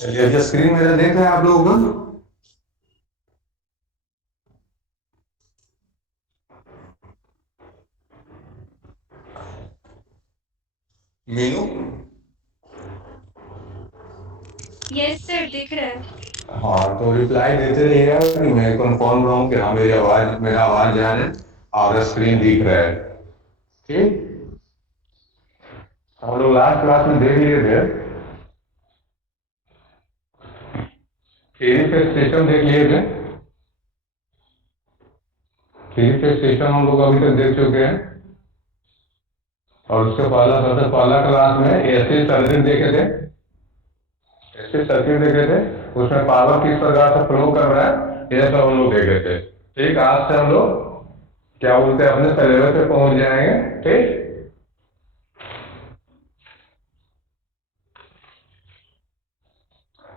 चलिए अब स्क्रीन मेरा देख रहे हैं आप लोगों का। मीनू। यस सर, दिख रहा है। हाँ तो रिप्लाई देते रहिएगा कि मैं कंफर्म रहा हूँ कि हाँ मेरा आवाज जा रहा है और स्क्रीन दिख रहा है। ठीक। हम लोग लास्ट क्लास में देख लिए थे। थ्री फेज सिस्टम देख लिए थे। थ्री फेज सिस्टम हम लोग अभी तक देख चुके हैं। और उसके पहला सबसे पहला क्लास में एसी सर्किट देखे थे। एसी सर्किट देखे थे। उसमें पावर किस प्रकार से फ्लो कर रहा है ये सब हम लोग देखे थे। ठीक। आज से हम लोग क्या बोलते हैं अपने सिलेबस पे पहुंच जाएंगे। ठीक।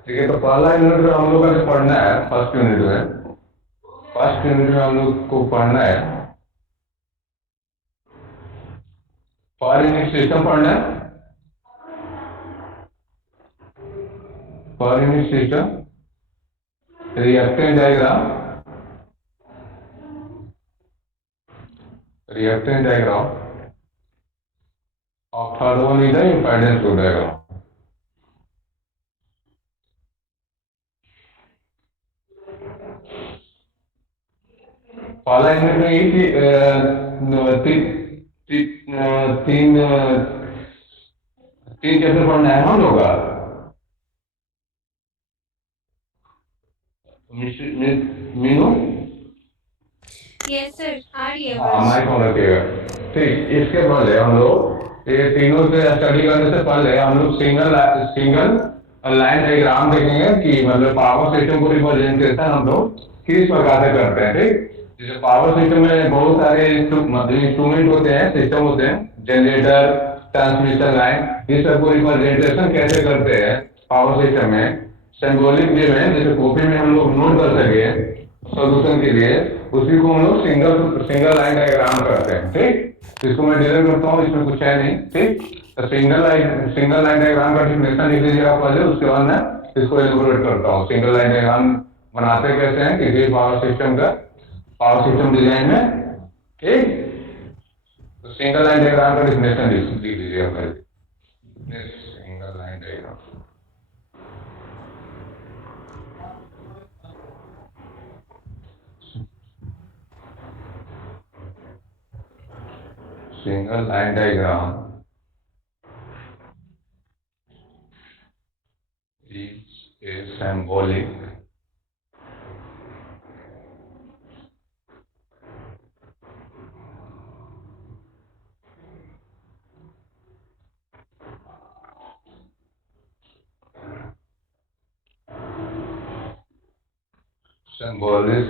ठीक है तो पहला यूनिट में हम लोग का पढ़ना है फर्स्ट यूनिट में। फर्स्ट यूनिट में हम लोग को पढ़ना है पर यूनिट सिस्टम पढ़ना है। पर unit system reactance diagram. Reactant diagram और third one is the impedance group diagram. पहला यूनिट में ये तीन तीन चैप्टर पढ़ना है हम लोग का। मीनू। यस सर, आ रही है हाँ आवाज। माइक ऑन रखिएगा। ठीक। इसके पहले हम लोग ये तीनों से स्टडी करने से पहले हम लोग सिंगल सिंगल लाइन डायग्राम देखेंगे कि मतलब पावर सिस्टम को रिप्रेजेंटेशन हम लोग किस प्रकार से करते हैं। ठीक। जैसे पावर सिस्टम में बहुत सारे इंस्ट्रूमेंट होते हैं सिस्टम होते हैं जनरेटर ट्रांसमिशन लाइन ये सब को रिप्रेजेंटेशन कैसे करते हैं पावर सिस्टम में सिंबॉलिक वे में जैसे कॉपी में हम लोग नोट कर सके सोल्यूशन के लिए उसी को हम लोग सिंगल सिंगल लाइन डायग्राम करते हैं। ठीक। तो इसको मैं डिलीट करता हूँ इसमें कुछ है नहीं। ठीक। तो सिंगल लाइन डायग्राम का डिफिनेशन लिख लीजिए आप पहले उसके बाद मैं इसको एलिबोरेट करता हूँ सिंगल लाइन डायग्राम बनाते कैसे हैं किसी पावर सिस्टम का पावर सिस्टम डिजाइन में। ठीक। तो सिंगल लाइन डायग्राम का डिफिनेशन लिख लीजिए आप पहले single line diagram. Single line diagram is a symbolic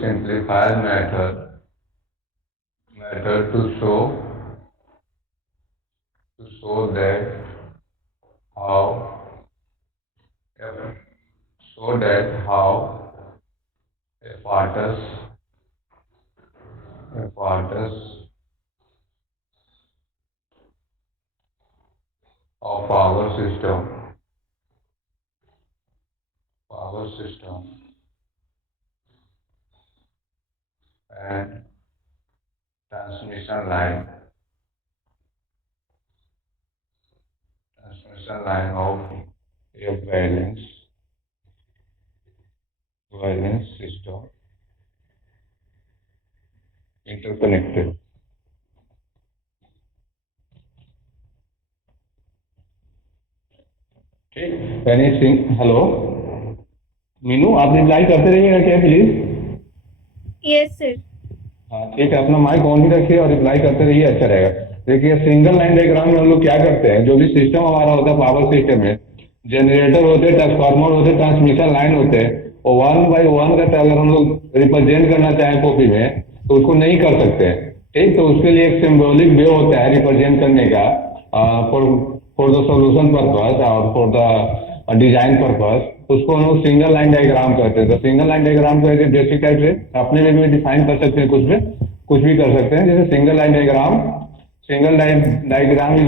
simplified method to show that how how apparatus apparatus of power system and transmission line of a balance system interconnected। ठीक। यानी hello Meenu आप reply करते रहिएगा क्या please. Yes sir. हाँ ठीक है अपना माइक ऑन ही रखिए और रिप्लाई करते रहिए अच्छा रहेगा। देखिए सिंगल लाइन डायग्राम में हम लोग क्या करते हैं जो भी सिस्टम हमारा होता है पावर सिस्टम में जनरेटर होते हैं ट्रांसफार्मर होते हैं ट्रांसमिशन लाइन होते हैं और वन बाई वन का अगर हम लोग रिप्रेजेंट करना चाहें कॉपी में तो उसको नहीं कर सकते। ठीक। तो उसके लिए एक सिम्बॉलिक वे होता है रिप्रेजेंट करने का for for the solution purpose और फॉर द डिजाइन पर्पस उसको हम लोग सिंगल लाइन डायग्राम कहते हैं। तो सिंगल लाइन डायग्राम को ऐसे बेसिक टाइप से अपने में भी डिफाइन कर सकते हैं कुछ भी कर सकते हैं। जैसे सिंगल लाइन डायग्राम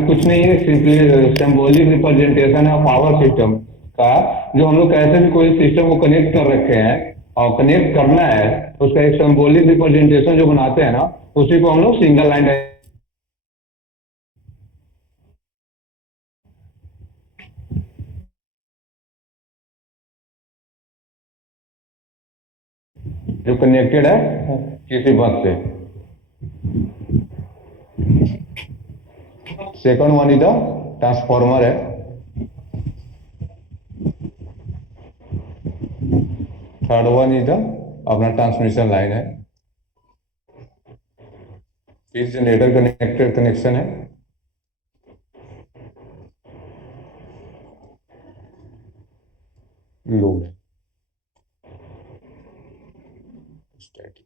कुछ नहीं है सिंपली सिंबॉलिक रिप्रेजेंटेशन है पावर सिस्टम का जो हम लोग कैसे भी कोई सिस्टम को कनेक्ट कर रखे हैं और कनेक्ट करना है, उसका एक सिंबॉलिक रिप्रेजेंटेशन जो बनाते हैं ना, उसी को हम लोग सिंगल लाइन जो कनेक्टेड है किसी बस से। Second one is the transformer है। थर्ड वन इज द अपना ट्रांसमिशन लाइन है। इस जनरेटर कनेक्टेड कनेक्शन है। Load static.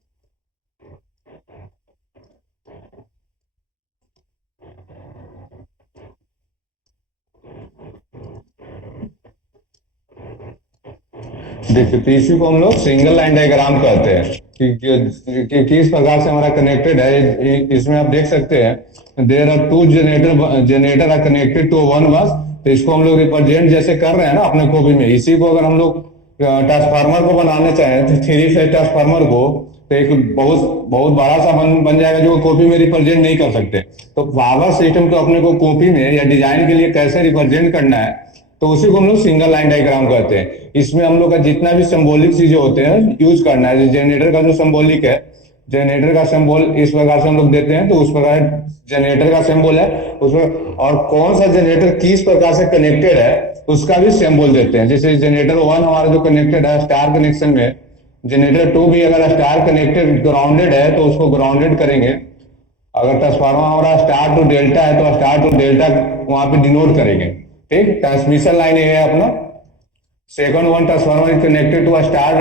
देखिए, तो इसी को हम लोग सिंगल लाइन डायग्राम कहते हैं कि किस प्रकार से हमारा कनेक्टेड है। इसमें आप देख सकते हैं there are two generator are connected to one bus. तो इसको हम लोग रिप्रेजेंट जैसे कर रहे हैं ना अपने कॉपी में, इसी को अगर हम लोग ट्रांसफार्मर को बनाने चाहें तो थ्री फेज ट्रांसफार्मर को, तो एक बहुत बहुत बड़ा सा बन जाएगा जो कॉपी में रिप्रेजेंट नहीं कर सकते। तो पावर सिस्टम को अपने को कॉपी में या डिजाइन के लिए कैसे रिप्रेजेंट करना है, तो उसी को हम लोग सिंगल लाइन डायग्राम कहते हैं। इसमें हम लोग का जितना भी सिंबॉलिक चीजें होते हैं यूज करना है। जनरेटर का जो सिंबॉलिक है, जनरेटर का सिंबल इस प्रकार से हम लोग देते हैं, तो उस प्रकार जनरेटर का सिंबल है उसमें, और कौन सा जनरेटर किस प्रकार से कनेक्टेड है उसका भी सिंबल देते हैं। जैसे जनरेटर वन हमारा जो कनेक्टेड है स्टार कनेक्शन में, जनरेटर टू भी अगर स्टार कनेक्टेड ग्राउंडेड है तो उसको ग्राउंडेड करेंगे। अगर ट्रांसफार्मर हमारा स्टार टू डेल्टा है तो स्टार टू डेल्टा वहां पे डिनोट करेंगे। ठीक, ट्रांसमिशन लाइन ये है अपना। Second one transformer is connected to star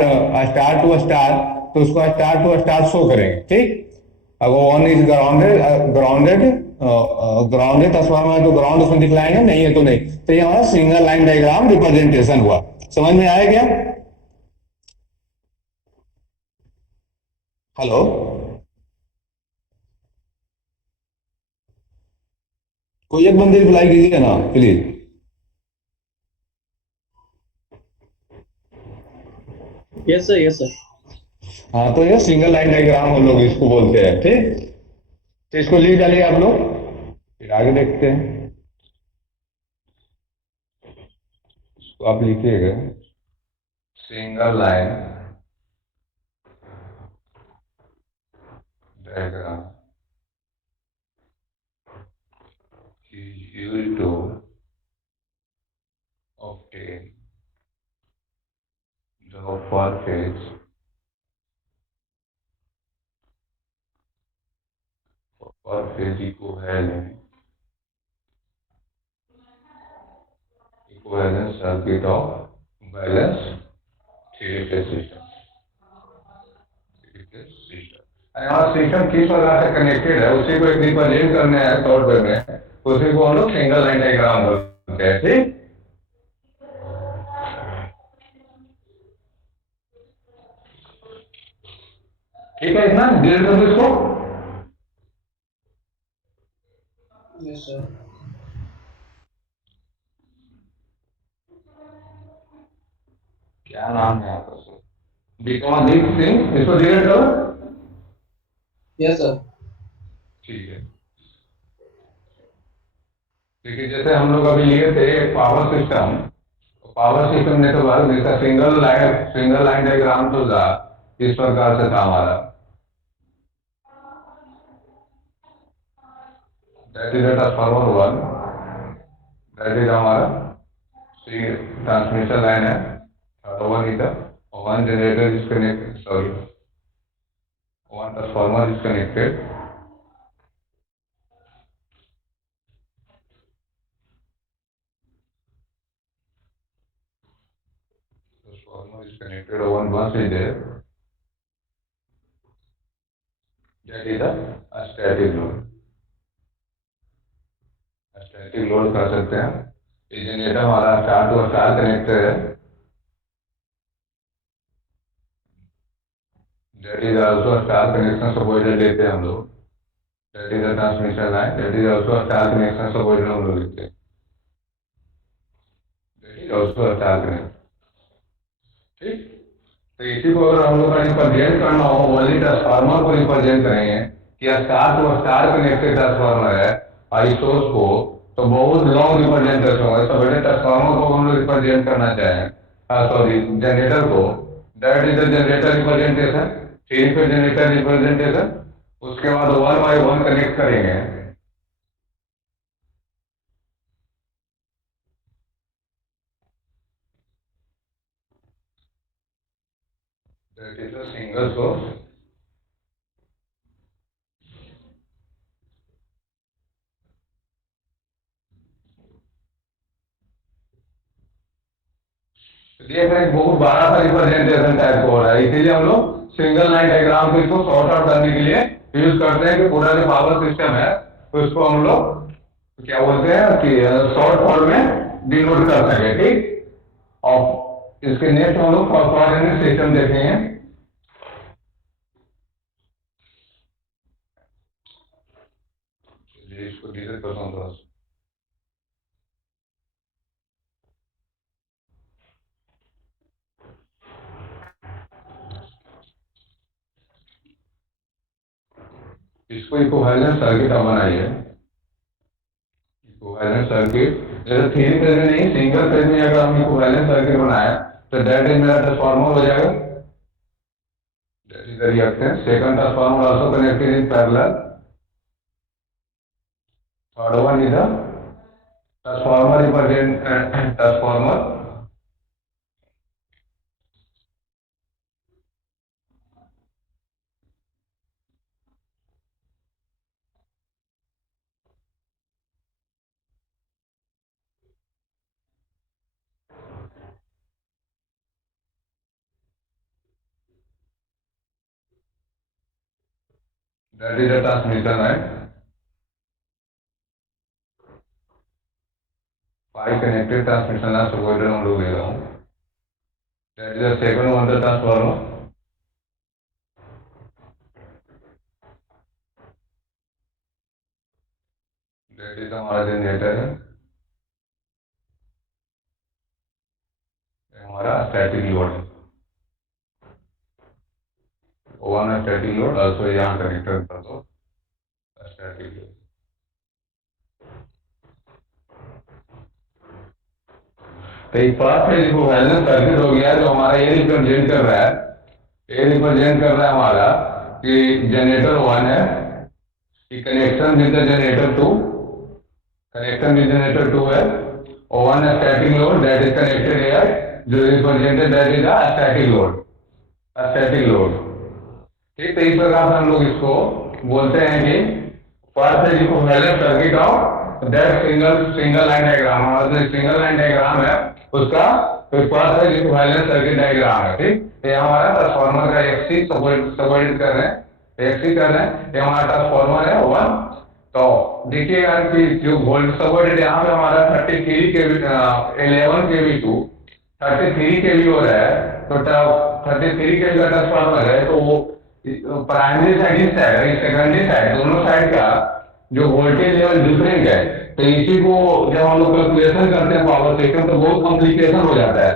to star, तो उसको स्टार टू स्टार शो करेंगे। ठीक, अगर one is grounded grounded transformer है तो ग्राउंड उसमें दिखलाएंगे, नहीं है तो नहीं। तो ये हमारा सिंगल लाइन डायग्राम रिप्रेजेंटेशन हुआ। समझ में आया क्या? हेलो, कोई एक बंदे रिप्लाई कीजिए ना please. Yes sir, yes sir. हाँ, तो ये सिंगल लाइन डायग्राम हम लोग इसको बोलते हैं। ठीक, तो इसको लिख डालिए आप लोग, फिर आगे देखते हैं। इसको आप लिखिएगा single line diagram is used to obtain the per phase equivalent circuit of balance three phase system। यहाँ सिस्टम किस प्रकार से कनेक्टेड है उसी को एक रिप्रेजेंट करने हैं तौर पे में, उसी को हम लोग सिंगल लाइन डायग्राम बोलते हैं। ठीक, ठीक है, इतना क्लियर कर दो इसको। Yes sir. क्या नाम है आपका सर? विक्रमादित्य सिंह, इसको डिलीट करो। Yes sir. ठीक है, देखिए जैसे हम लोग अभी लिए थे पावर सिस्टम ने तो बात नहीं था, सिंगल लाइन डायग्राम तो था, इस प्रकार से था हमारा। That is transformer one, that is हमारा ट्रांसमिशन लाइन है। One is one generator is connected, sorry, one transformer is connected one bus is there, that is a static load। Static load कर सकते हैं। ये जनरेटर हमारा star to star connected है, that is also star connection supported लेते हैं हम लोग। That is a transmission line, that is also star connection supported हम लोग लेते हैं। ठीक है, उसको स्टार्ट करें। ठीक, तो इसी को अगर हम लोग का रिप्रेजेंट करना हो ओनली ट्रांसफार्मर को रिप्रेजेंट करेंगे कि star to star connected transformer है आई सोर्स को, तो बहुत लॉन्ग रिप्रेजेंटेशन होगा। तो बड़े ट्रांसफार्मर को हम लोग रिप्रेजेंट करना चाहें, सॉरी जनरेटर को, that is the generator representation, three phase generator representation. उसके बाद वन बाय वन कनेक्ट करेंगे। That is a single source, ये एक बहुत बड़ा सा रिप्रेजेंटेशन टाइप हो रहा है, इसीलिए हम लोग सिंगल लाइन डायग्राम को इसको सॉर्ट आउट करने के लिए यूज करते हैं कि पूरा जो पावर सिस्टम है तो उसको हम लोग क्या बोलते हैं कि शॉर्ट फॉर्म में डिनोट कर सके। ठीक, और इसके नेक्स्ट हम लोग कोऑर्डिनेट सिस्टम देखेंगे। इसको डिलीट करता हूँ थोड़ा सा। इसको इक्विवेलेंट सर्किट अब बनाइए। इक्विवेलेंट सर्किट जैसे थ्री फेज में नहीं, सिंगल फेज में अगर हम इक्विवेलेंट सर्किट बनाए तो दैट इज मेरा ट्रांसफार्मर हो जाएगा, that is the reactance. Second transformer also connected in parallel, third one is the transformer represent transformer. That is the transmission line. 5 connected transmission lines avoided on the way down. That is the second one, the transformer. That is हमारा generator है, हमारा static load है, one static load also यहाँ connector कर दो static load. तो एक बात है जिसको बैलेंस सर्किट हो गया, जो हमारा ये रिप्रेजेंट कर रहा है, ये रिप्रेजेंट कर रहा है हमारा कि जनरेटर वन है, कि connection with the generator two, connection with generator two है, और one static load that is connected here, जो represented that is a static load, static load. ठीक, तो इस प्रकार से हम लोग इसको बोलते हैं कि फर्स्ट है जिसको balance circuit of that single line diagram, हमारा जो सिंगल लाइन डायग्राम है उसका फर्स्ट है जिसको बैलेंस सर्किट डायग्राम है। ठीक, ये हमारा ट्रांसफार्मर का एक्सी सबवर्टेड कर रहे हैं, एक्सी कर रहे हैं, ये हमारा ट्रांसफार्मर है वन। तो देखिएगा कि जो वोल्ट सबवर्टेड यहाँ पे हमारा 33 के 11 के वी टू 33 के वी हो रहा है, तो 33 के वी का ट्रांसफार्मर है, तो वो प्राइमरी साइड इस साइड, सेकेंडरी साइड, दोनों साइड का जो वोल्टेज लेवल डिफरेंट है। तो इसी को जब हम लोग कैलकुलेशन करते हैं पावर सिस्टम, तो बहुत कॉम्प्लिकेशन हो जाता है।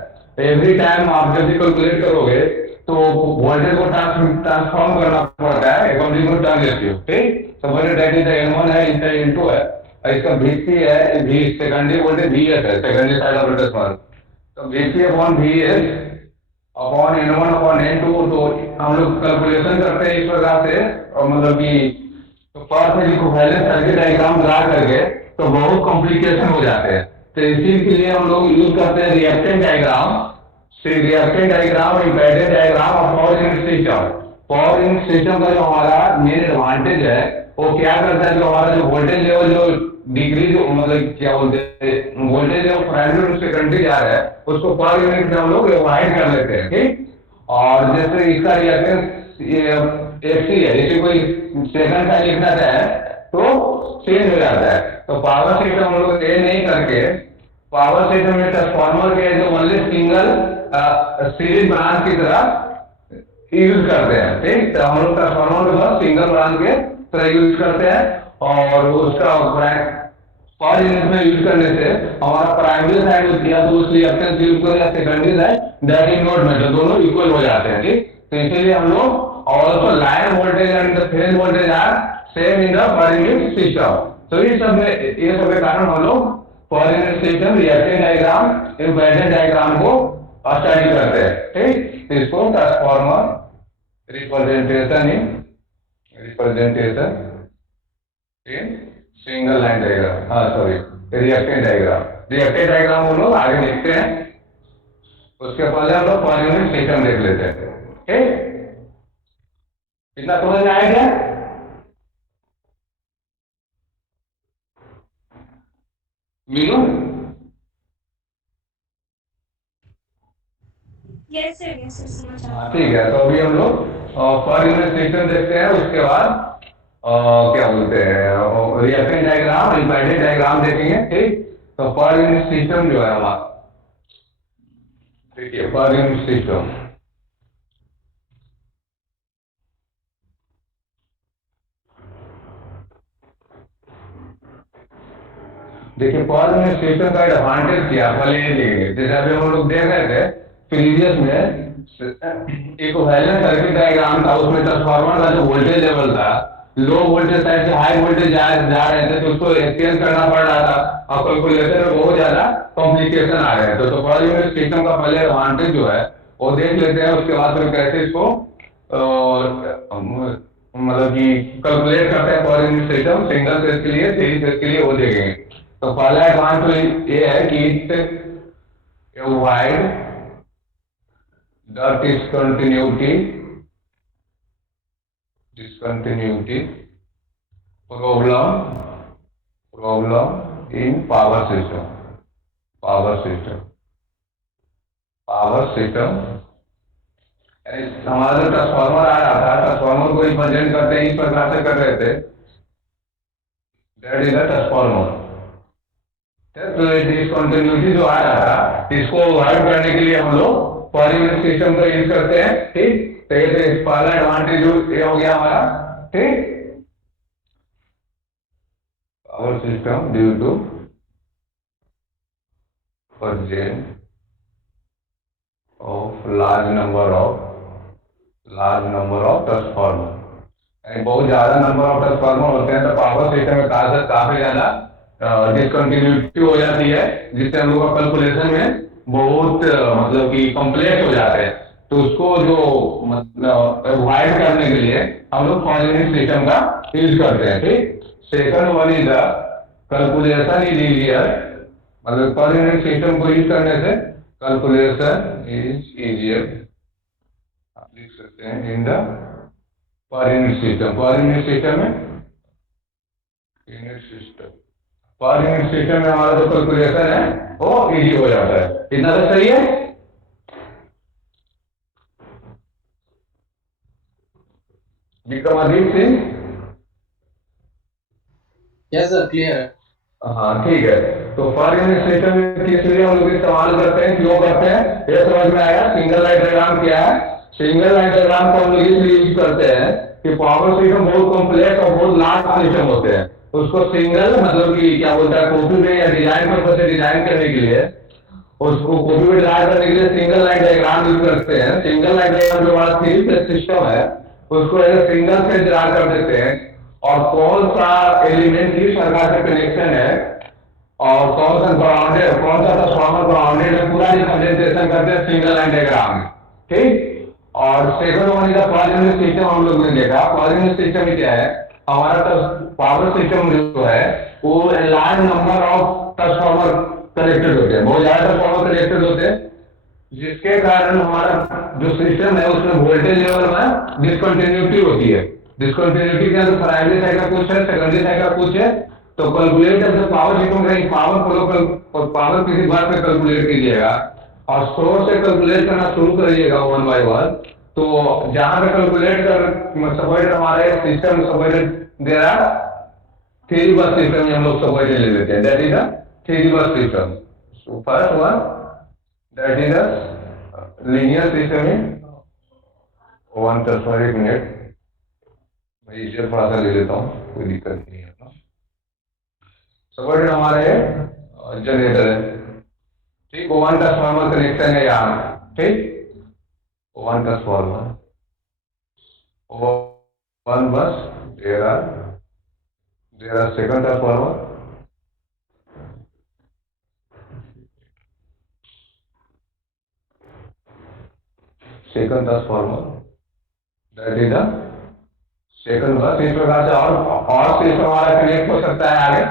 एवरी टाइम आप जब भी कैलकुलेट करोगे तो वोल्टेज को ट्रांसफॉर्म करना पड़ता है कंप्लीट टर्न रेशियो। ठीक, सपोज दैट इज N1 है, इनका N2 है, और इसका VC है, V सेकेंडरी वोल्टेज VS है, सेकेंडरी साइड ऑफ ट्रांसफार्मर। तो VC upon VS upon N1 upon N2, तो हम लोग कैलकुलेशन करते हैं इस प्रकार से, और मतलब कि तो first equivalent circuit diagram draw करके तो बहुत कॉम्प्लिकेशन हो जाते हैं। तो इसी के लिए हम लोग यूज करते हैं reactant diagram, reactant diagram, impedance diagram और power unit system. Power unit system का जो हमारा मेन एडवांटेज है वो क्या करता है, जो हमारा जो वोल्टेज लेवल जो डिग्री जो मतलब क्या बोलते हैं वोल्टेज जो प्राइमरी रूप से कंट्री जा रहा है उसको पर यूनिट में हम लोग डिवाइड कर लेते हैं। ठीक, और जैसे इसका रिएक्टेंस एफसी है, जैसे कोई सेकंड का लिखना है तो चेंज हो जाता है। तो पावर सिस्टम हम लोग ये नहीं करके पावर सिस्टम में ट्रांसफार्मर के जो ओनली सिंगल सीरीज ब्रांच की तरह यूज करते हैं। ठीक, तो हम लोग ट्रांसफार्मर के साथ सिंगल ब्रांच के तरह यूज करते हैं, और उसका पर यूनिट में यूज करने से हमारा प्राइमरी साइड होती है तो उस रिएक्टेंस इक्वल या secondary side that is not matter, दोनों इक्वल हो जाते हैं। ठीक, तो इसीलिए हम लोग also line voltage and the phase voltage are same in the per unit system. तो ये सब के कारण हम लोग per unit system reactance diagram impedance diagram को स्टडी करते हैं। ठीक, तो इसको transformer representation in single line diagram, हाँ sorry reactance diagram, reactance diagram हम लोग आगे देखते हैं, उसके पहले हम लोग पर यूनिट सिस्टम देख लेते हैं। ठीक, इतना समझ में आया क्या? मीनू यस सर समझ आ ठीक है, तो अभी हम लोग पर यूनिट सिस्टम देखते हैं, उसके बाद क्या बोलते हैं रिएक्टेंस डायग्राम इम्पीडेंस डायग्राम देखेंगे। ठीक, तो पर यूनिट सिस्टम जो है हमारा, देखिए पर यूनिट सिस्टम देखिए पर यूनिट सिस्टम का एडवांटेज क्या, पहले ये देखेंगे। जैसे अभी हम लोग देख रहे थे प्रीवियस में एक वैलेंस सर्किट डायग्राम था, उसमें ट्रांसफार्मर का जो वोल्टेज लेवल था लो वोल्टेज साइड से हाई वोल्टेज जा रहे थे, तो उसको एक्सचेंज करना पड़ रहा था और कैलकुलेटर में बहुत ज्यादा कॉम्प्लिकेशन आ रहे थे। तो पर यूनिट सिस्टम का पहले एडवांटेज जो है वो देख लेते हैं, उसके बाद फिर कैसे इसको मतलब कि कैलकुलेट करते हैं per unit system single phase के लिए, थ्री फेज के लिए, वो देखेंगे। तो पहला एडवांटेज ये है कि wide the discontinuity problem in power system हमारा जो ट्रांसफार्मर आ रहा था, ट्रांसफार्मर को रिप्रेजेंट करते हैं इस प्रकार से कर रहे थे, दैट इज द ट्रांसफार्मर। तो डिसकंटिन्यूटी जो आ रहा था इसको अवॉइड करने के लिए हम लोग पर यूनिट सिस्टम का यूज करते हैं। ठीक, तो ये पहला एडवांटेज ये हो गया हमारा। ठीक, power system due to presence of large number of transformer, बहुत ज्यादा नंबर ऑफ ट्रांसफार्मर होते हैं तो पावर सिस्टम में काफी ज्यादा डिसकंटिन्यूटी हो जाती है, जिससे हम लोग का कैलकुलेशन में बहुत मतलब कि कॉम्प्लेक्स हो जाते हैं। तो उसको जो मतलब अवॉइड करने के लिए हम लोग पर यूनिट सिस्टम का यूज करते हैं। ठीक, second one is the calculation is easier, मतलब पर यूनिट सिस्टम को यूज करने से कैलकुलेशन इज इजियर, आप लिख सकते हैं इन द पर यूनिट सिस्टम। पर यूनिट सिस्टम में हमारा जो कैलकुलेशन है वो इजी हो जाता है। इतना तो सही है? Vikramaditya Singh, yes sir clear है। हाँ ठीक है। तो पर यूनिट सिस्टम किस लिए हम लोग इस्तेमाल करते हैं, क्यों करते हैं, ये समझ में आया। सिंगल लाइन डायग्राम क्या है? सिंगल लाइन डायग्राम को हम लोग इसलिए यूज करते हैं कि पावर सिस्टम बहुत कॉम्प्लेक्स और बहुत लार्ज सिस्टम होते हैं, उसको सिंगल मतलब कि क्या बोलता है कॉपी में या डिजाइन पर्पज से डिजाइन करने के लिए, उसको कॉपी में ड्रा करने के लिए सिंगल लाइन डायग्राम यूज करते हैं। सिंगल लाइन डायग्राम जो हमारा थ्री फेज सिस्टम है उसको सिंगल से ड्रा कर देते हैं, और कौन सा एलिमेंट किस प्रकार से कनेक्शन है और कौन सा ग्राउंडेड, कौन सा ट्रांसफार्मर ग्राउंडेड है, पूरा रिप्रेजेंटेशन करते हैं सिंगल लाइन डायग्राम में। ठीक, और सेकंड वन इज पर यूनिट सिस्टम। हम लोग ने देखा पर यूनिट सिस्टम में क्या है, हमारा पावर सिस्टम जो है वो large number of transformer connected होते हैं, बहुत ज्यादा ट्रांसफार्मर कनेक्टेड होते हैं, जिसके कारण हमारा जो सिस्टम है उसमें वोल्टेज लेवल में डिसकंटिन्यूटी होती है। डिसकंटिन्यूटी के अंदर प्राइमरी साइड का कुछ है, सेकेंडरी साइड का कुछ है। तो कैलकुलेट करके पावर सिस्टम का पावर किसी बात पे कैलकुलेट कीजिएगा और सोर्स से कैलकुलेट करना शुरू करिएगा वन बाय वन। तो जहां पे कैलकुलेट कर सपोर्ट हमारे सिस्टम सपोर्ट दे रहा थ्री बस सिस्टम में हम लोग सपोर्ट ले लेते हैं, दैट इज द थ्री बस system. So first one that is the linear system in one transfer. एक मिनट मैं इसे थोड़ा सा ले लेता हूँ, कोई दिक्कत नहीं है। सपोर्टेड हमारे जनरेटर है, ठीक। वन ट्रांसफार्मर कनेक्शन है यहाँ, ठीक। One transformer, one bus, there are second transformer, second transformer, that is the second bus. इस प्रकार से और सिस्टम हमारा कनेक्ट हो सकता है आगे।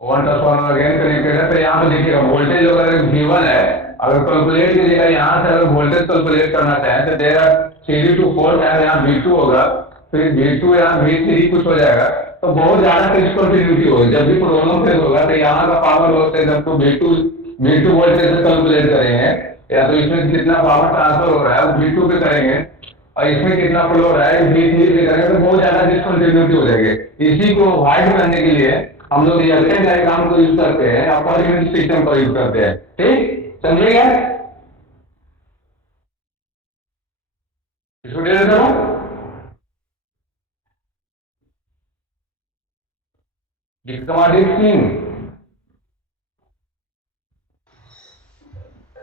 वन ट्रांसफार्मर अगेन कनेक्टेड है। तो यहाँ पे देखिएगा वोल्टेज अगर V1 है, अगर कैलकुलेट कीजिएगा यहाँ से, अगर वोल्टेज कैलकुलेट करना चाहें तो देर आर 3 to 4 टाइम यहाँ V2 होगा, फिर V2 यहाँ V3 कुछ हो जाएगा, तो बहुत ज्यादा डिस्कंटिन्यूटी होगी। जब भी प्रोग्राम फेल होगा तो यहाँ का पावर लॉस है, जब तो V2 वोल्टेज से कैलकुलेट करेंगे, या तो इसमें कितना पावर ट्रांसफर हो रहा है V2 पे करेंगे, और इसमें कितना फ्लो हो रहा है V3 पे करेंगे, तो बहुत ज्यादा डिस्कंटिन्यूटी हो जाएगी। इसी को अवॉइड करने के लिए हम लोग रिएक्टेंस डायग्राम को यूज करते हैं, अपर यूनिट सिस्टम को यूज करते हैं, ठीक। समझिएगा इसको दे देता हूं। डिस्कमाटिक screen,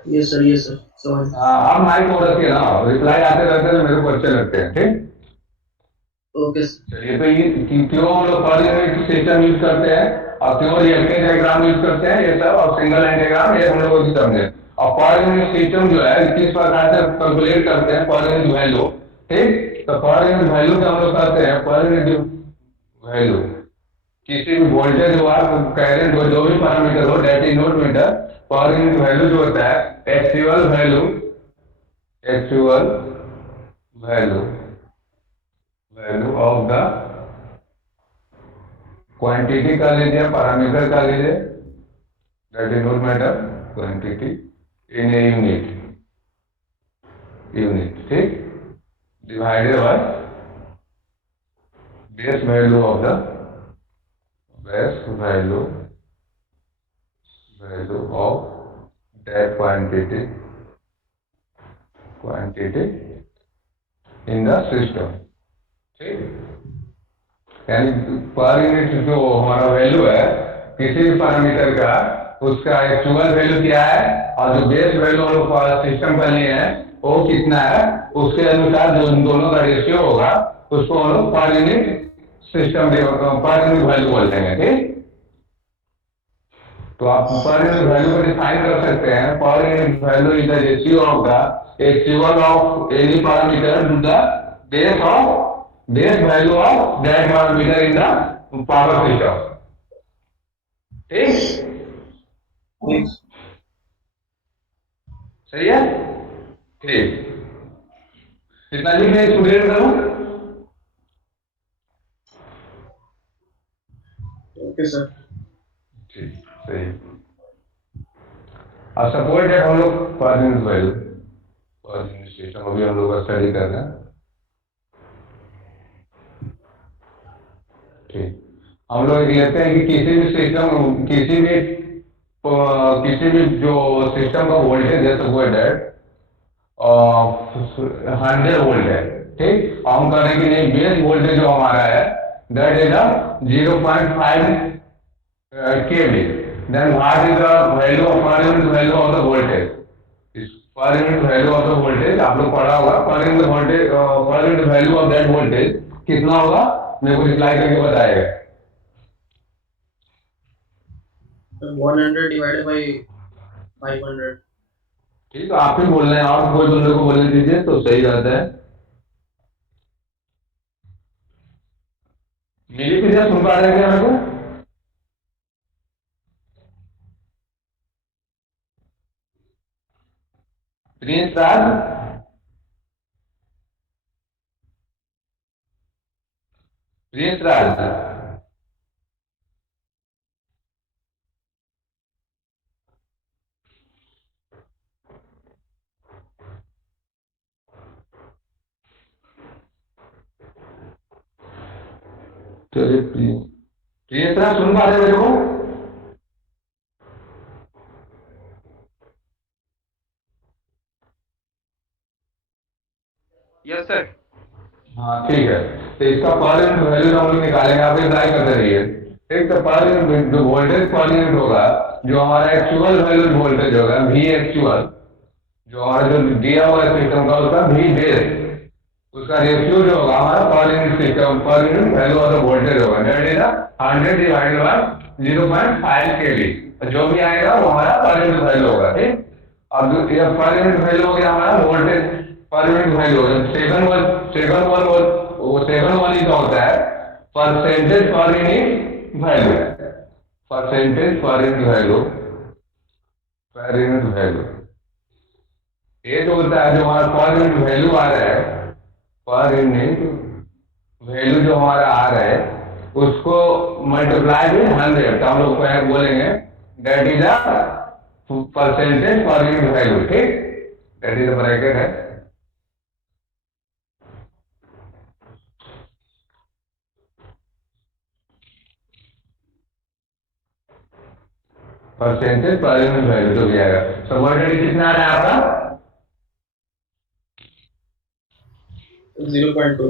Yes sir, yes sir. Sorry. आप माइक हो रखिए ना, रिप्लाई आते रहते हैं तो मेरे को अच्छे लगते हैं, ठीक। Okay sir. चलिए, तो ये क्यों हम लोग पर यूनिट सिस्टम यूज करते हैं और क्यों रिएक्टेंस डायग्राम यूज करते हैं, ये सब, और सिंगल लाइन डायग्राम, ये हम लोग भी समझे। और पर यूनिट सिस्टम जो है किस प्रकार से कैलकुलेट करते हैं पर यूनिट वैल्यू, ठीक। तो पर यूनिट वैल्यू का हम लोग करते हैं, पर यूनिट वैल्यू किसी भी वोल्टेज हुआ, करंट हो, जो भी पैरामीटर हो, that is not meter. Per unit value जो होता है actual value, actual value, value of the quantity का लीजिए, पैरामीटर का लीजिए, that is not matter, quantity in a unit, ठीक, divided by base value of the, base value of that quantity in the system, ठीक। यानी पर unit जो हमारा वैल्यू है किसी भी पैरामीटर का, उसका एक्चुअल वैल्यू क्या है, और जो बेस वैल्यू सिस्टम का लिए है वो कितना है, उसके अनुसार जो इन दोनों का रेशियो होगा उसको हम लोग पर यूनिट सिस्टम, पर यूनिट वैल्यू बोलते हैं, ठीक। तो आप पर यूनिट वैल्यू को डिफाइन कर सकते हैं, per unit value is the ratio of the actual of any parameter to the base value of that parameter in the power system, ठीक। Yes. सही है, ठीक। कितना लिख रहे स्टूडेंट करूं? Okay sir. ठीक, सही। अब सपोर्ट डेट हम लोग per unit value, per unit system अभी हम लोग स्टडी कर रहे हैं, ठीक। हम लोग लेते हैं कि किसी भी सिस्टम, किसी भी जो सिस्टम का वोल्टेज है, सपोर्ट डेट 100 वोल्ट है, ठीक। हम करें कि नहीं, बेस वोल्टेज जो हमारा है that is 0.5 kV, then what is the value of per unit value of the voltage? इस per unit value of the voltage आप लोग पढ़ा होगा, per unit voltage, per unit value of that voltage कितना होगा, मेरे को रिप्लाई करके बताएगा। 100 divided by 500. ठीक, तो आप ही बोल रहे हैं, और कोई बंदे को बोलने दीजिए तो सही रहता है। मेरी पीछे सुन पा रहे हैं क्या मेरे को? प्रिंस राज, प्रिंस राज, चलिए प्रिंस राज सुन पा रहे हैं मेरे को? Yes sir. हाँ, ठीक है। तो इसका पर यूनिट वैल्यू हम लोग निकालेंगे, आप ट्राई करते रहिए, ठीक। तो पर यूनिट जो वोल्टेज पर यूनिट होगा, जो हमारा एक्चुअल वैल्यू वोल्टेज होगा वी एक्चुअल, जो हमारा जो दिया हुआ है सिस्टम का उसका वी बेस, उसका रेशियो जो होगा हमारा पर यूनिट सिस्टम पर unit value of the voltage होगा, दैट इज 100 डिवाइडेड बाय 0.5 केवी। जो भी आएगा वो हमारा पर यूनिट वैल्यू होगा। ठीक। अब ये पर यूनिट वैल्यू हो गया हमारा voltage per unit value. Second one इसका होता है percentage per unit value, percentage per unit value, per unit value. ये जो होता है जो हमारा पर यूनिट वैल्यू आ रहा है, पर यूनिट वैल्यू जो हमारा आ रहा है उसको मल्टीप्लाई विद 100, तो हम लोग बोलेंगे that is a percentage per unit value. ठीक। दैट इज अ ब्रैकेट है। परसेंटेज पर यूनिट वैल्यू जो भी आएगा। तो वोल्टेज कितना आ रहा है आपका? 0.2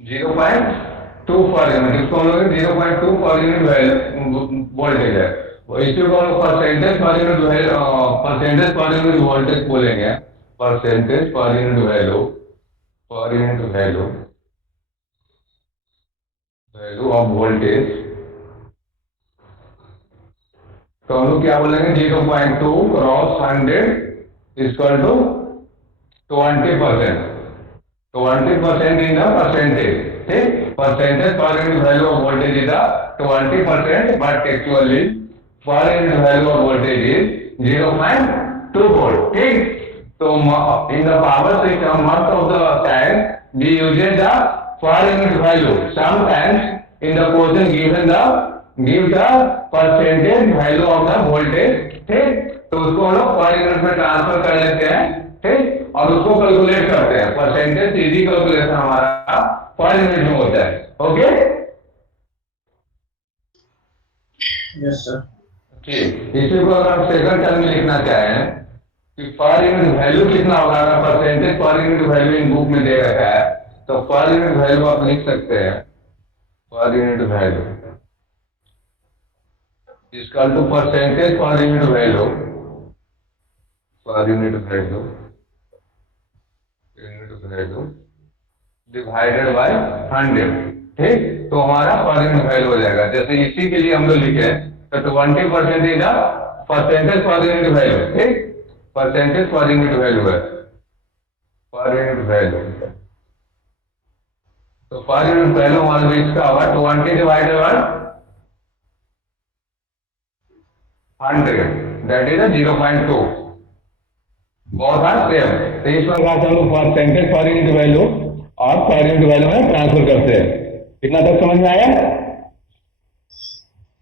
0.2 पर यूनिट, इसको हम लोग 0.2 पर यूनिट वोल्टेज है, इसी को हम लोग percentage per unit value, percentage per unit voltage बोलेंगे। Percentage per unit value, per unit value, value of voltage. तो हम लोग क्या बोलेंगे 0.2 cross 100 equal to 20%, 20% in the percentage. ठीक। Percentage per unit value of voltage is 20%, but actually per unit value of voltage is 0.2 volt. ठीक। तो in the power system most of the time we uses the per unit value. Sometimes in the question give the percentage value of the voltage। ठीक। तो उसको हम लोग per unit में transfer कर लेते हैं। ठीक। और उसको कैलकुलेट करते हैं। परसेंटेज सीधी कैलकुलेशन हमारा पर यूनिट में होता है। ओके। Yes sir. ठीक। इसी को अगर हम सेकंड टर्म में लिखना चाहें कि पर यूनिट वैल्यू कितना होगा, अगर percentage per unit value in book में दे रखा है तो पर यूनिट वैल्यू आप लिख सकते हैं per unit value equal to percentage per unit value, per unit value, unit value divided by 100। ठीक। तो हमारा पर यूनिट वैल्यू हो जाएगा। जैसे इसी के लिए हम लोग लिखे तो 20% is percentage per unit value. ठीक। परसेंटेज पर यूनिट वैल्यू है, पर यूनिट वैल्यू। तो पर यूनिट वैल्यू हमारे बीच का होगा 20 डिवाइडेड बाय 100, दैट इज 0.2। बहुत आर सेम। तो इस प्रकार से हम लोग परसेंटेज पर यूनिट वैल्यू और पर यूनिट वैल्यू में ट्रांसफर करते हैं। कितना तक समझ में आया?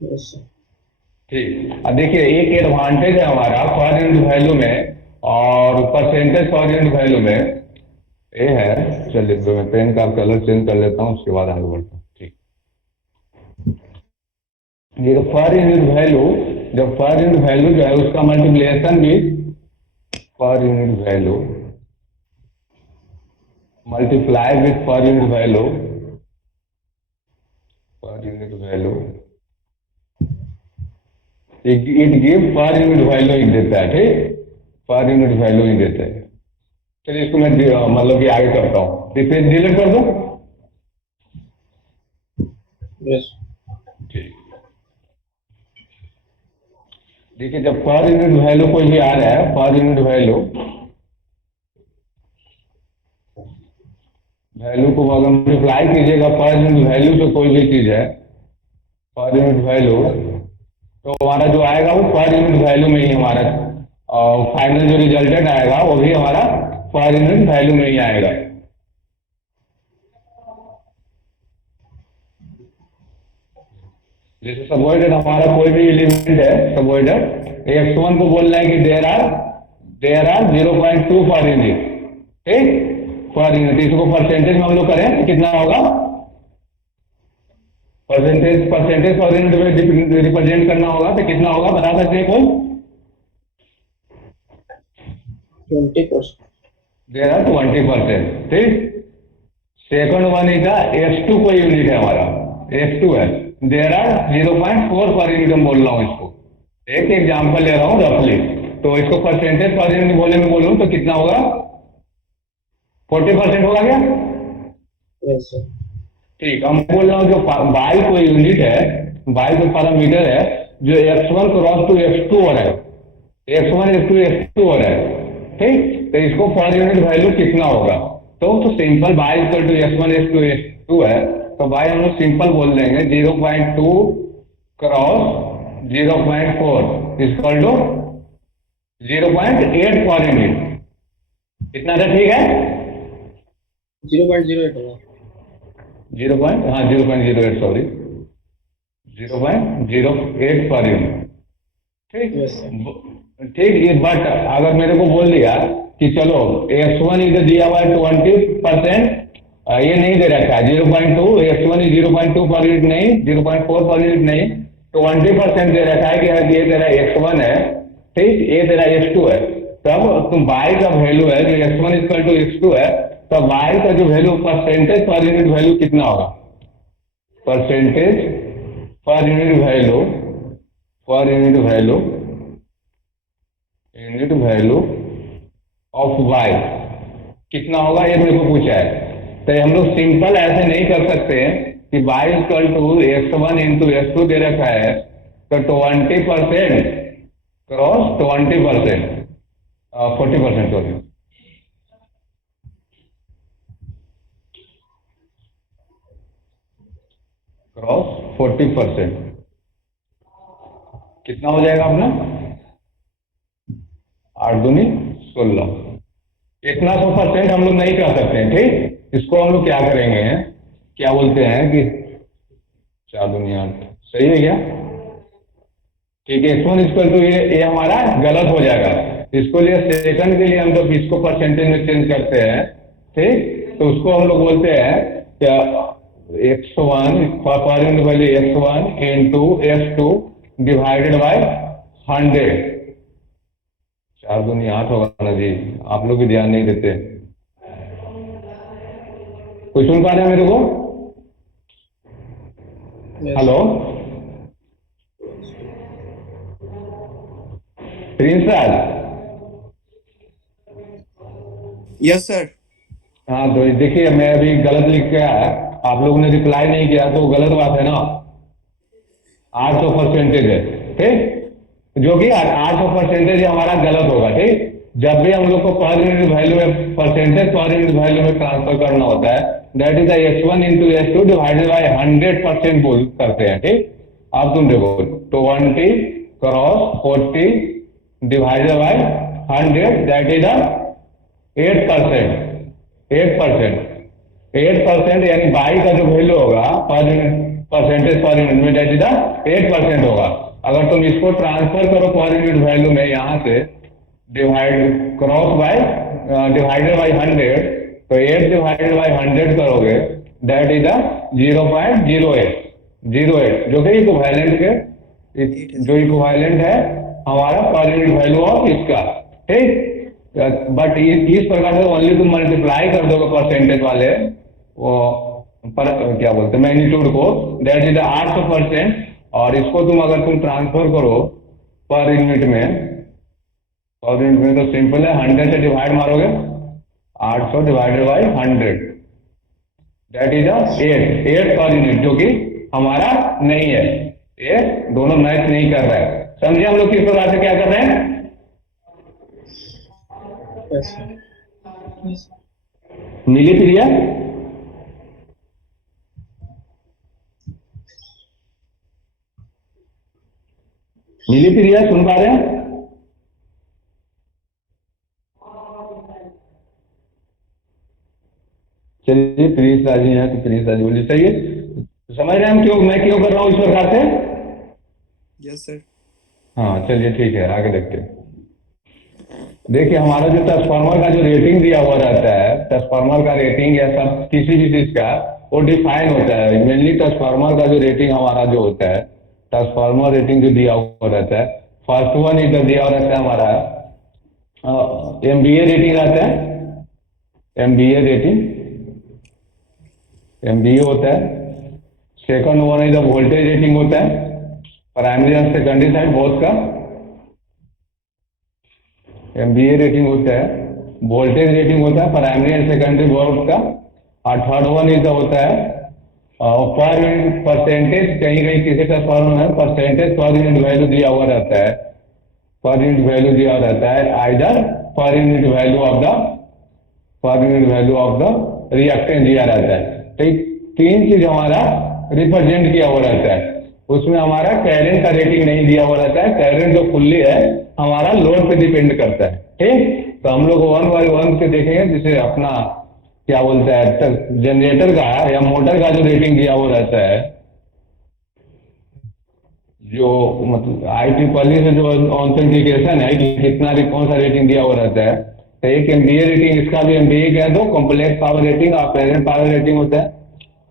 Yes sir. ठीक। अब देखिए एक एडवांटेज है हमारा पर यूनिट वैल्यू में और परसेंटेज पर यूनिट वैल्यू में ये है। चलिए तो मैं पेन का कलर चेंज कर लेता हूँ, उसके बाद आगे बढ़ता हूँ। ठीक। ये पर यूनिट वैल्यू, जब पर यूनिट वैल्यू जो है उसका मल्टीप्लिकेशन भी per unit value multiply with per unit value, per unit value it give per unit value ही देता है। ठीक। पर यूनिट वैल्यू ही देता है। चलिए इसको मैं मतलब कि आगे करता हूँ, रिपेज डिलीट कर दूं। यस। ठीक। देखिए जब पर यूनिट वैल्यू कोई भी आ रहा है, पर यूनिट वैल्यू को अगर मल्टीप्लाई कीजिएगा पर यूनिट वैल्यू से कोई भी चीज है, पर यूनिट वैल्यू, तो हमारा जो आएगा वो पर यूनिट वैल्यू में ही हमारा फाइनल जो रिजल्टेड आएगा वो भी हमारा पर यूनिट वैल्यू में ही आएगा। जैसे सबवॉइडेड हमारा कोई भी एलिमेंट है, सबवॉइडेड x1 को बोलना है कि देयर आर 0.2 पर यूनिट। ठीक। पर यूनिट, इसको परसेंटेज में हम लोग करें तो कितना होगा? परसेंटेज पर यूनिट में रिप्रेजेंट करना होगा तो कितना होगा बता सकते हैं कोई? 20%। There are 20%। ठीक। सेकंड वन इज x2 कोई यूनिट है हमारा, S2 है, देर आर 0.4 पर यूनिट हम बोल रहा हूँ इसको, एक एग्जाम्पल ले रहा हूँ रफली। तो इसको परसेंटेज पर यूनिट बोले में बोलूँ तो कितना होगा, 40% होगा क्या? Yes, sir. ठीक, हम बोल रहा हूँ जो बाई कोई यूनिट है, बाई कोई पैरामीटर है जो x1 क्रॉस टू x2 हो रहा है, x1 x2 हो रहा है, ठीक। तो इसको पर यूनिट वैल्यू कितना होगा? तो simple by equal to x1 x2 है, तो बाई हम लोग सिंपल बोल देंगे 0.2 cross 0.4 equal to 0.8 per unit. इतना था, ठीक है? 0.08 होगा। 0.08 सॉरी 0.08 पर यूनिट, ठीक। Yes, sir. ठीक, ये बट अगर मेरे को बोल दिया कि चलो x1 इधर दिया हुआ है 20%, ये नहीं दे रखा है 0.2, x1 0.2 पर यूनिट नहीं, 0.4 पर यूनिट नहीं, 20% दे रखा है कि ये तेरा x1 है, ठीक, ये तेरा x2 है। तब तुम y का वैल्यू है जो x1 इक्वल टू x2 है, तो y का जो value percentage per unit value कितना होगा? Percentage per unit value, per unit value of y कितना होगा, ये मेरे को पूछा है। तो हम लोग सिंपल ऐसे नहीं कर सकते हैं कि y equal to x1 into x2 दे रखा है, तो 20% क्रॉस 20%, 40% सॉरी, क्रॉस 40% कितना हो जाएगा अपना? 8 दूनी 16। इतना 100% हम लोग नहीं कर सकते हैं, ठीक। इसको हम लोग क्या करेंगे, क्या बोलते हैं कि 4 दूनी 8, सही है क्या? ठीक है, x1 इक्वल टू ये हमारा गलत हो जाएगा। इसको लिए सेकंड के लिए हम लोग इसको परसेंटेज में चेंज करते हैं, ठीक। तो उसको हम लोग बोलते हैं क्या, x1 पर unit value x1 into x2 divided by 100। 4 दूनी 8 होगा ना जी, आप लोग भी ध्यान नहीं देते। कोई सुन पा रहे हैं मेरे को? Yes. Hello Prince Raj? Yes sir. हाँ, तो देखिए मैं अभी गलत लिख के आया, आप लोगों ने रिप्लाई नहीं किया तो गलत बात है ना। 800% है, ठीक, जो कि 800% हमारा गलत होगा, ठीक। जब भी हम लोग को पर यूनिट वैल्यू में परसेंटेज पर यूनिट वैल्यू में ट्रांसफर करना होता है, that is x1 into x2 divided by 100% बोल करते हैं, ठीक। अब तुम देखो 20 cross 40 divided by 100, that is 8%। 8% यानी बाई का जो वैल्यू होगा पर परसेंटेज पर यूनिट में, दैट इज 8% होगा। अगर तुम इसको ट्रांसफर करो पर यूनिट वैल्यू में, यहाँ से divide cross by divided by 100, तो 8 डिवाइडेड बाय 100 करोगे, दैट इज 0.08, जो कि इक्विवेलेंट जो इक्विवेलेंट है हमारा पर यूनिट वैल्यू ऑफ इसका, ठीक। बट इस प्रकार से ओनली तुम मल्टीप्लाई कर दोगे परसेंटेज वाले वो पर क्या बोलते हैं मैग्नीट्यूड को, दैट इज 800%। और इसको तुम अगर तुम ट्रांसफर करो पर यूनिट में, तो सिंपल है 100 से डिवाइड मारोगे, 800 डिवाइडेड बाई 100, दैट इज 8 पर यूनिट, जो कि हमारा नहीं है, ये दोनों मैच नहीं कर रहा है। समझे हम लोग किस प्रकार से क्या कर रहे हैं? Yes, sir. मिली प्रिया? मिली प्रिया, सुन पा रहे हैं? चलिए प्रिंस राजी हैं तो प्रिंस राजी बोलिए, सही है। समझ रहे हैं हम मैं क्यों कर रहा हूँ इस प्रकार से? Yes sir. हाँ चलिए ठीक है, आगे देखते हैं। देखिए हमारा जो ट्रांसफार्मर का जो रेटिंग दिया हुआ रहता है, ट्रांसफार्मर का रेटिंग या सब किसी भी चीज का वो डिफाइन होता है। मेनली ट्रांसफार्मर का जो रेटिंग हमारा जो होता है, ट्रांसफार्मर रेटिंग जो दिया हुआ रहता है, फर्स्ट वन इधर दिया हुआ रहता है हमारा MVA रेटिंग रहता है, MVA रेटिंग, MVA होता है। Second one is the voltage rating होता है प्राइमरी और सेकेंडरी साइड बोथ का एमबीए रेटिंग होता है, वोल्टेज रेटिंग होता है प्राइमरी एंड सेकेंडरी बोथ का। और थर्ड वन इज होता है पर यूनिट परसेंटेज, कहीं कहीं किसी का फॉर्म है परसेंटेज पर यूनिट वैल्यू दिया हुआ रहता है, पर यूनिट वैल्यू दिया हुआ रहता है आइदर पर unit value of the reactance दिया रहता है। ठीक, तीन चीज हमारा रिप्रेजेंट किया हुआ रहता है। उसमें हमारा कैरेंट का रेटिंग नहीं दिया हुआ रहता है, कैरेंट जो फुल्ली है हमारा लोड पे डिपेंड करता है। ठीक, तो हम लोग 1 बाय 1 से देखेंगे, जिसे अपना क्या बोलता है जनरेटर का या मोटर का जो रेटिंग दिया हुआ रहता है, जो मतलब IEEE से जो ऑथेंटिकेशन है कि कितना कौन सा रेटिंग दिया हुआ रहता है, तो एक एमबीए रेटिंग, इसका भी एमबीए कह दो, कॉम्प्लेक्स पावर रेटिंग और प्रेजेंट पावर रेटिंग होता है।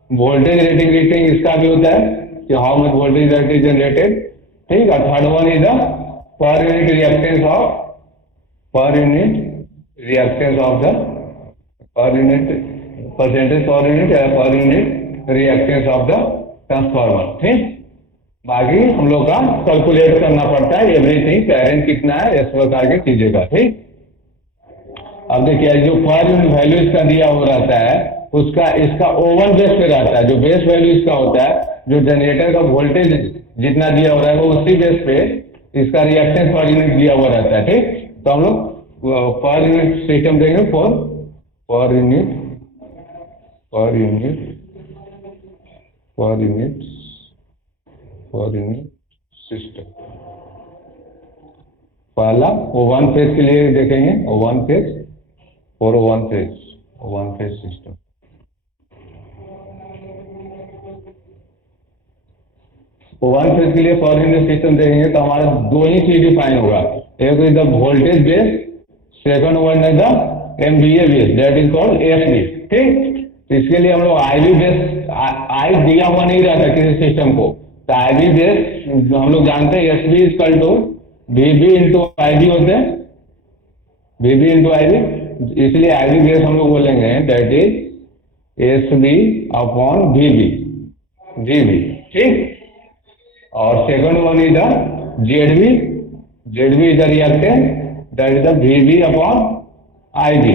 वोल्टेज रेटिंग इसका भी होता है कि how much voltage that is generated. ठीक, और third one is the per unit reactance of the per unit percentage per unit या per unit reactance of the transformer. ठीक, बाकी हम लोग का कैलकुलेट करना पड़ता है एवरीथिंग, कैरेंट कितना है, इस प्रकार की चीजें का। ठीक, अब देखिए जो पर यूनिट वैल्यू इसका दिया हुआ रहता है उसका इसका ओवन बेस पे रहता है, जो बेस वैल्यू इसका होता है, जो जनरेटर का वोल्टेज जितना दिया हुआ है उसी बेस पे इसका रिएक्टेंस पर यूनिट दिया हुआ रहता है। ठीक, तो हम लोग पर यूनिट सिस्टम देंगे फॉर पर यूनिट सिस्टम। पहला वन फेज के लिए देखेंगे, वन फेज और one phase system. One phase के लिए पर यूनिट सिस्टम देखेंगे तो हमारा दो ही चीज डिफाइन होगा, एक is the voltage base, second one is the MVA base, that is called ASB. ठीक, तो इसके लिए हम लोग आईवी बेस, आई दिया हुआ नहीं रहता किसी सिस्टम को, तो आईवी बेस हम लोग जानते हैं SB is equal to VB into IV होते हैं, वीबी इंटू आईवी, इसलिए आईवी बेस हम लोग बोलेंगे that is SB upon VB. ठीक, और second one is the ZB is the reactance, that is the VB upon IV.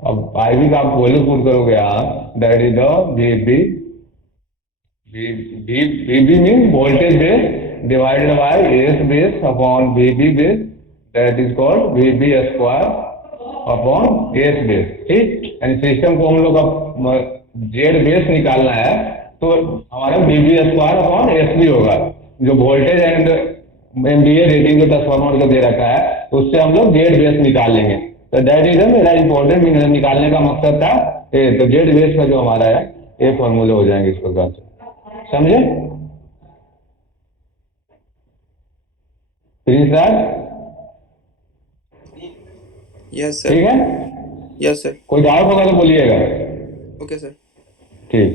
अब IV का आप वैल्यू पुट करोगे आप, that is the VB mean voltage base divided by S base upon VB base, that is called VB square upon S base. ठीक, यानी system को हम लोग का जेड बेस निकालना है तो हमारा वीबी स्क्वायर अपॉन एस बी होगा, जो वोल्टेज एंड एमवीए रेटिंग जो ट्रांसफार्मर को दे रखा है उससे हम लोग जेड बेस निकाल लेंगे। तो दैट इज मेरा इंपॉर्टेंट निकालने का मकसद था, तो जेड बेस का जो हमारा है ये फॉर्मूले हो जाएंगे इस प्रकार से, समझे? सर यस ठीक सर, है, यस सर, कोई डाउट होगा तो बोलिएगा। Okay sir. ठीक,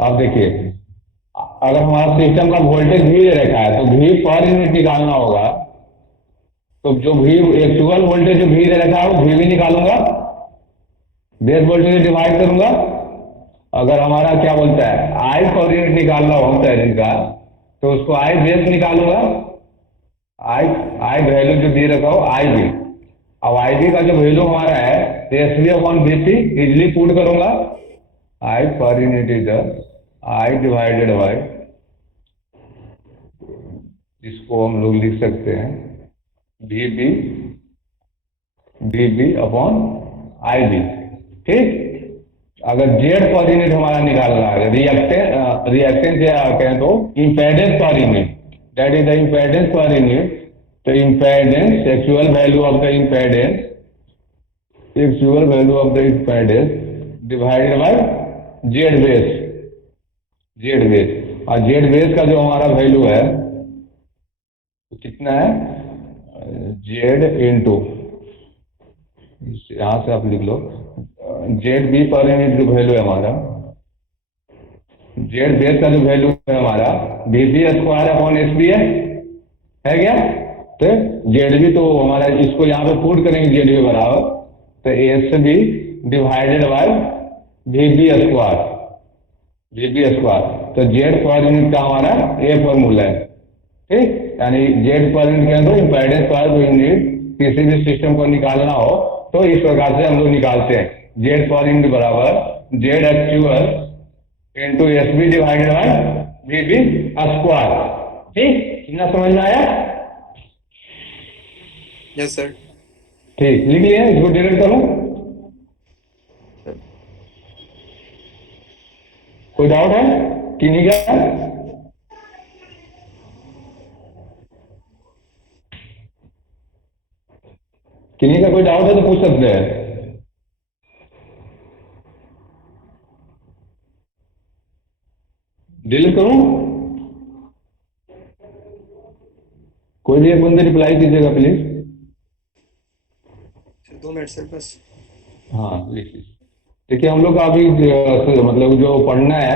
अब देखिए अगर हमारा सिस्टम का वोल्टेज भी दे रखा है तो भी पर यूनिट निकालना होगा, तो जो भी एक्चुअल वोल्टेज जो भी दे रखा है वो भी निकालूंगा, बेस वोल्टेज डिवाइड करूंगा। अगर हमारा क्या बोलता है आई पर यूनिट निकालना होता है जिनका, तो उसको आई बेस निकालूंगा, आई वैल्यू जो दे रखा हो आई बी। अब आई बी का जो वैल्यू हमारा है S B upon B C easily put करूंगा, I per unit is I divided by, इसको हम लोग लिख सकते हैं V B upon I B. ठीक, अगर जेड पर यूनिट हमारा निकालना है रिएक्टेंस या कहें तो impedance per unit, that is the impedance per unit, तो impedance actual value of the impedance divided by Z base, और जेड बेस का जो हमारा वैल्यू है कितना है, जेड इंटू, यहां से आप लिख लो जेड बी पर यूनिट जो वैल्यू है हमारा, जेड बेस का जो वैल्यू है हमारा B B square upon S B है क्या, तो जेड बी तो हमारा इसको यहाँ पे पुट करेंगे जेड बी बराबर, तो S B divided by B B square, VB square. तो जेड पर यूनिट का हमारा ये फॉर्मूला है, ठीक। यानी जेड पर यूनिट के अंदर इम्पेडेंस पर यूनिट किसी भी सिस्टम को निकालना हो तो इस प्रकार से हम लोग निकालते हैं। जेड पर यूनिट बराबर Z actual into S B divided by VB square, ठीक। इतना समझ में आया? Yes sir. ठीक, लिख लिया, इसको डिलीट करो। कोई डाउट है कि नहीं क्या? किन्हीं का कोई डाउट है तो पूछ सकते हैं। डिलीट करूं? कोई भी एक बंदे रिप्लाई कीजिएगा प्लीज। सर 2 मिनट सर बस। हाँ लिखिए। देखिए हम लोग का अभी मतलब जो पढ़ना है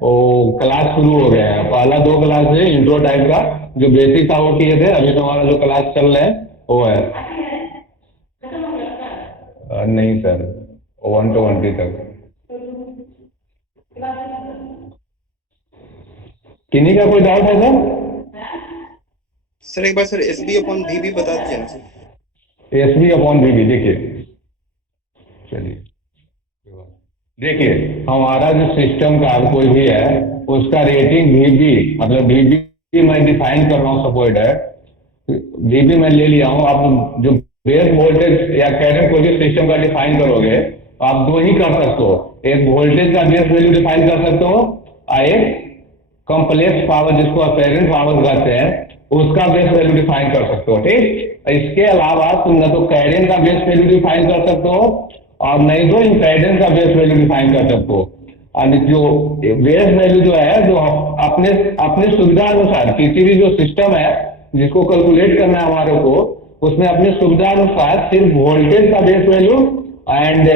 वो क्लास शुरू हो गया है। पहला 2 क्लास है इंट्रो टाइप का, जो बेसिक था वो किए थे। अभी तो हमारा जो क्लास चल रहा है वो है नहीं सर, 1 to 20 तक। किन्हीं का कोई डाउट है सर? सर एक बार सर SB/VB बता दीजिए ना सर। SB/VB देखिए, चलिए देखिए हमारा जो सिस्टम का कोई भी है उसका रेटिंग VB, मतलब VB मैं डिफाइन कर रहा हूँ, सपोर्ट है VB मैं ले लिया हूँ। आप जो बेस वोल्टेज या करंट कोई भी सिस्टम का डिफाइन करोगे आप 2 ही कर सकते हो। एक वोल्टेज का बेस वैल्यू डिफाइन कर सकते हो और एक कॉम्प्लेक्स पावर जिसको अपेरेंट पावर कहते हैं उसका बेस वैल्यू डिफाइन कर सकते हो, ठीक। इसके अलावा तुम न तो कैरेंट का बेस वैल्यू डिफाइन कर सकते हो और नहीं तो इम्पेडेंस का बेस वैल्यू डिफाइन कर सकते हो। और जो बेस वैल्यू जो है जो अपने अपनी सुविधा अनुसार किसी भी जो सिस्टम है जिसको कैलकुलेट करना है हमारे को, उसमें अपनी सुविधा अनुसार सिर्फ वोल्टेज का base value and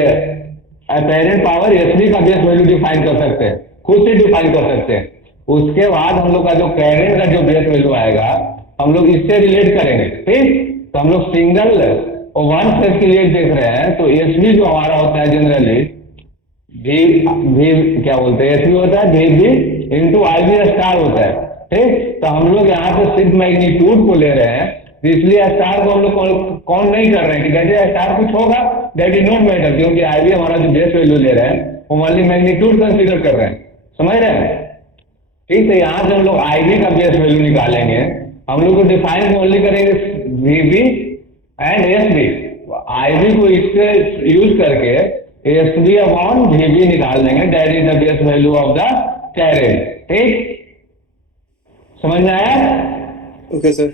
apparent power SB का बेस वैल्यू डिफाइन कर सकते हैं, खुद से डिफाइन कर सकते हैं। उसके बाद हम लोग का जो करंट का जो बेस वैल्यू आएगा हम लोग इससे रिलेट करेंगे, ठीक। तो हम लोग सिंगल और 1 फेज के लिए देख रहे हैं तो SB जो हमारा होता है जनरली भी क्या बोलते हैं, SB होता है VB इंटू IB स्टार होता है, ठीक। तो हम लोग यहाँ पे सिर्फ मैग्नीट्यूड को ले रहे हैं, तो इसलिए स्टार को हम लोग कौन नहीं कर रहे हैं कि जैसे स्टार कुछ होगा दैट इज नॉट मैटर, क्योंकि IB हमारा जो बेस वैल्यू ले रहे हैं वो ओनली मैग्नीट्यूड कंसिडर कर रहे हैं, समझ रहे हैं, ठीक। तो यहाँ से हम लोग IB का बेस वैल्यू निकालेंगे। हम लोग को डिफाइन ओनली करेंगे VB एंड SB। IB को इससे यूज करके SB/VB निकाल देंगे, that is the base value of the current, ठीक। समझ में आया? Okay sir.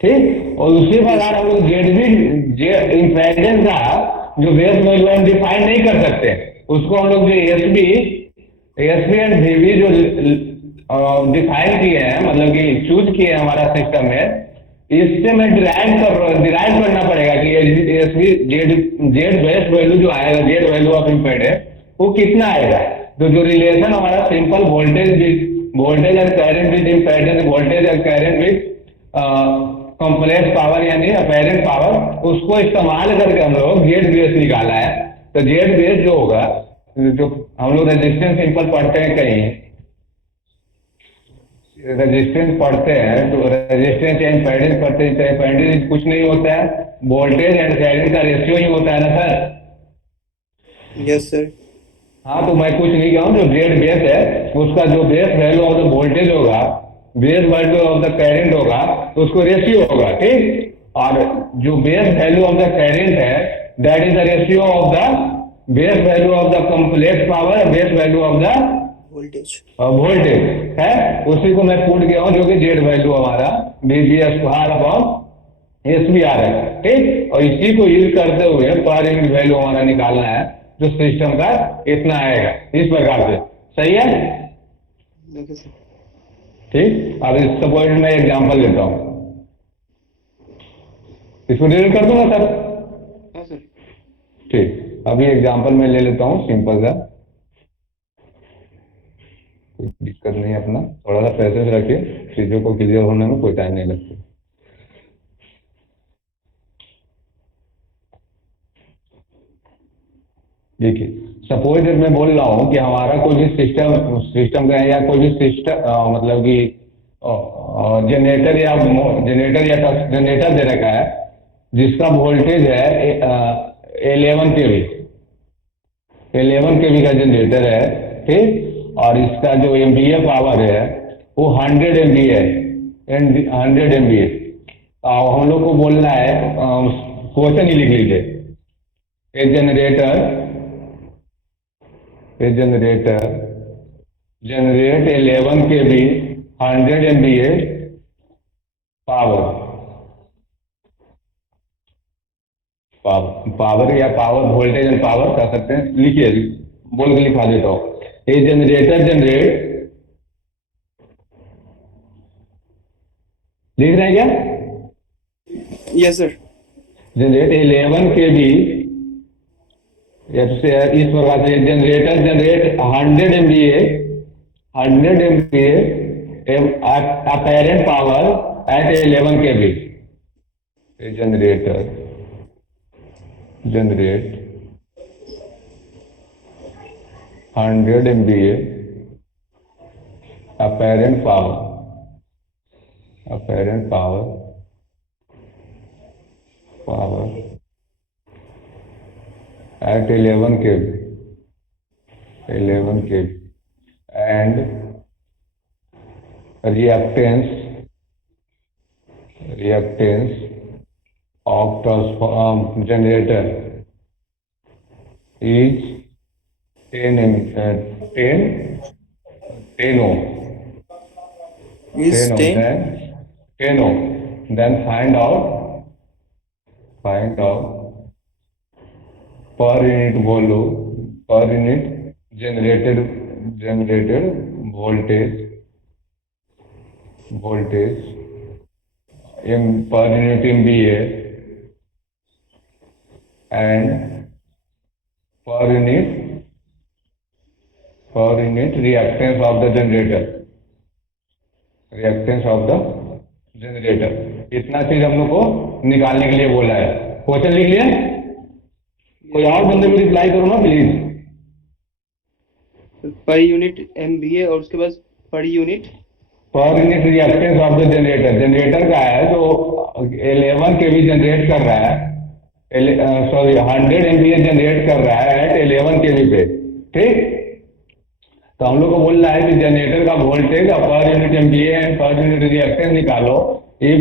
ठीक। और उसी प्रकार हम लोग ZB इम्पेडेंस का जो बेस वैल्यू हम डिफाइन नहीं कर सकते, उसको हम लोग जो SB एंड VB जो डिफाइन किए हैं, मतलब कि चूज किए हैं हमारा सिस्टम में, इससे मैं डिराइव करना पड़ेगा कि SB जेड बेस वैल्यू जो आएगा, जेड वैल्यू ऑफ इम्पेडेंस वो कितना आएगा। तो जो रिलेशन हमारा simple voltage and current with impedance, voltage and current with complex power यानी अपेरेंट पावर, उसको इस्तेमाल करके हम लोग जेड बेस निकाला है। तो जेड बेस जो होगा, जो हम लोग रेजिस्टेंस सिंपल पढ़ते हैं, कहीं रेजिस्टेंस पढ़ते हैं तो रेजिस्टेंस या इम्पेडेंस पढ़ते हैं, इम्पेडेंस कुछ नहीं होता है, वोल्टेज एंड करंट का रेशियो ही होता है ना सर। Yes sir. हाँ, तो मैं कुछ नहीं कह रहा हूँ, जो जेड बेस है उसका जो base value of the voltage होगा, base value of the current होगा, तो उसको रेशियो होगा, ठीक। और जो base value of the current है that is the ratio of the base value of the complex power, base value of the voltage है, उसी को मैं पूछ गया हूँ, जो कि जेड वैल्यू हमारा VB/SB है, ठीक। और इसी को यूज करते हुए पर यूनिट वैल्यू हमारा निकालना है, जो सिस्टम का इतना आएगा, इस प्रकार से, सही है, ठीक। अब इस सपोज में एग्जांपल लेता हूँ, इसको डिलीट कर दूंगा सर। हाँ सर। ठीक, अभी एग्जांपल में ले लेता हूँ सिंपल सा, कोई दिक्कत नहीं है, अपना थोड़ा सा पैसेंस रखिए, चीजों को क्लियर होने में कोई टाइम नहीं लगता। देखिए सपोज मैं बोल रहा हूँ कि हमारा कोई भी सिस्टम का है या कोई भी सिस्टम मतलब कि जनरेटर या जनरेटर दे रखा है जिसका वोल्टेज है 11 केवी का जनरेटर है, ठीक। और इसका जो एमबीए पावर है वो 100 MVA है, 100 MVA। हम लोग को बोलना है, क्वेश्चन ही लिख लीजिए। ए जनरेटर जनरेट 11 केवी 100 MVA पावर पावर या पावर वोल्टेज एंड पावर कर सकते हैं। लिखिए, बोल के लिखा देता हूँ। ए जनरेटर जनरेट, लिख रहे हैं क्या? Yes sir. जनरेट 11 केवी, या तो से इस प्रकार से generator generate 100 MVA apparent power at 11 kV. Generator generate 100 MVA apparent power at 11 kV and reactance of generator is 10 ohm. Is 10. Then 10 ohm. Then find out per unit volume, per unit generated voltage per unit MVA and per unit reactance of the generator, इतना चीज हम लोग को निकालने के लिए बोला है। क्वेश्चन लिख लिया? कोई और बंदे भी रिप्लाई करो ना प्लीज। पर यूनिट एमवीए और उसके बाद पर unit reactance of the generator का है जो 11 केवी जनरेट कर रहा है, 100 MVA जनरेट कर रहा है एट 11 केवी पे, ठीक। तो हम लोग को बोल रहा है कि जनरेटर का voltage per unit MVA and per unit reactance निकालो if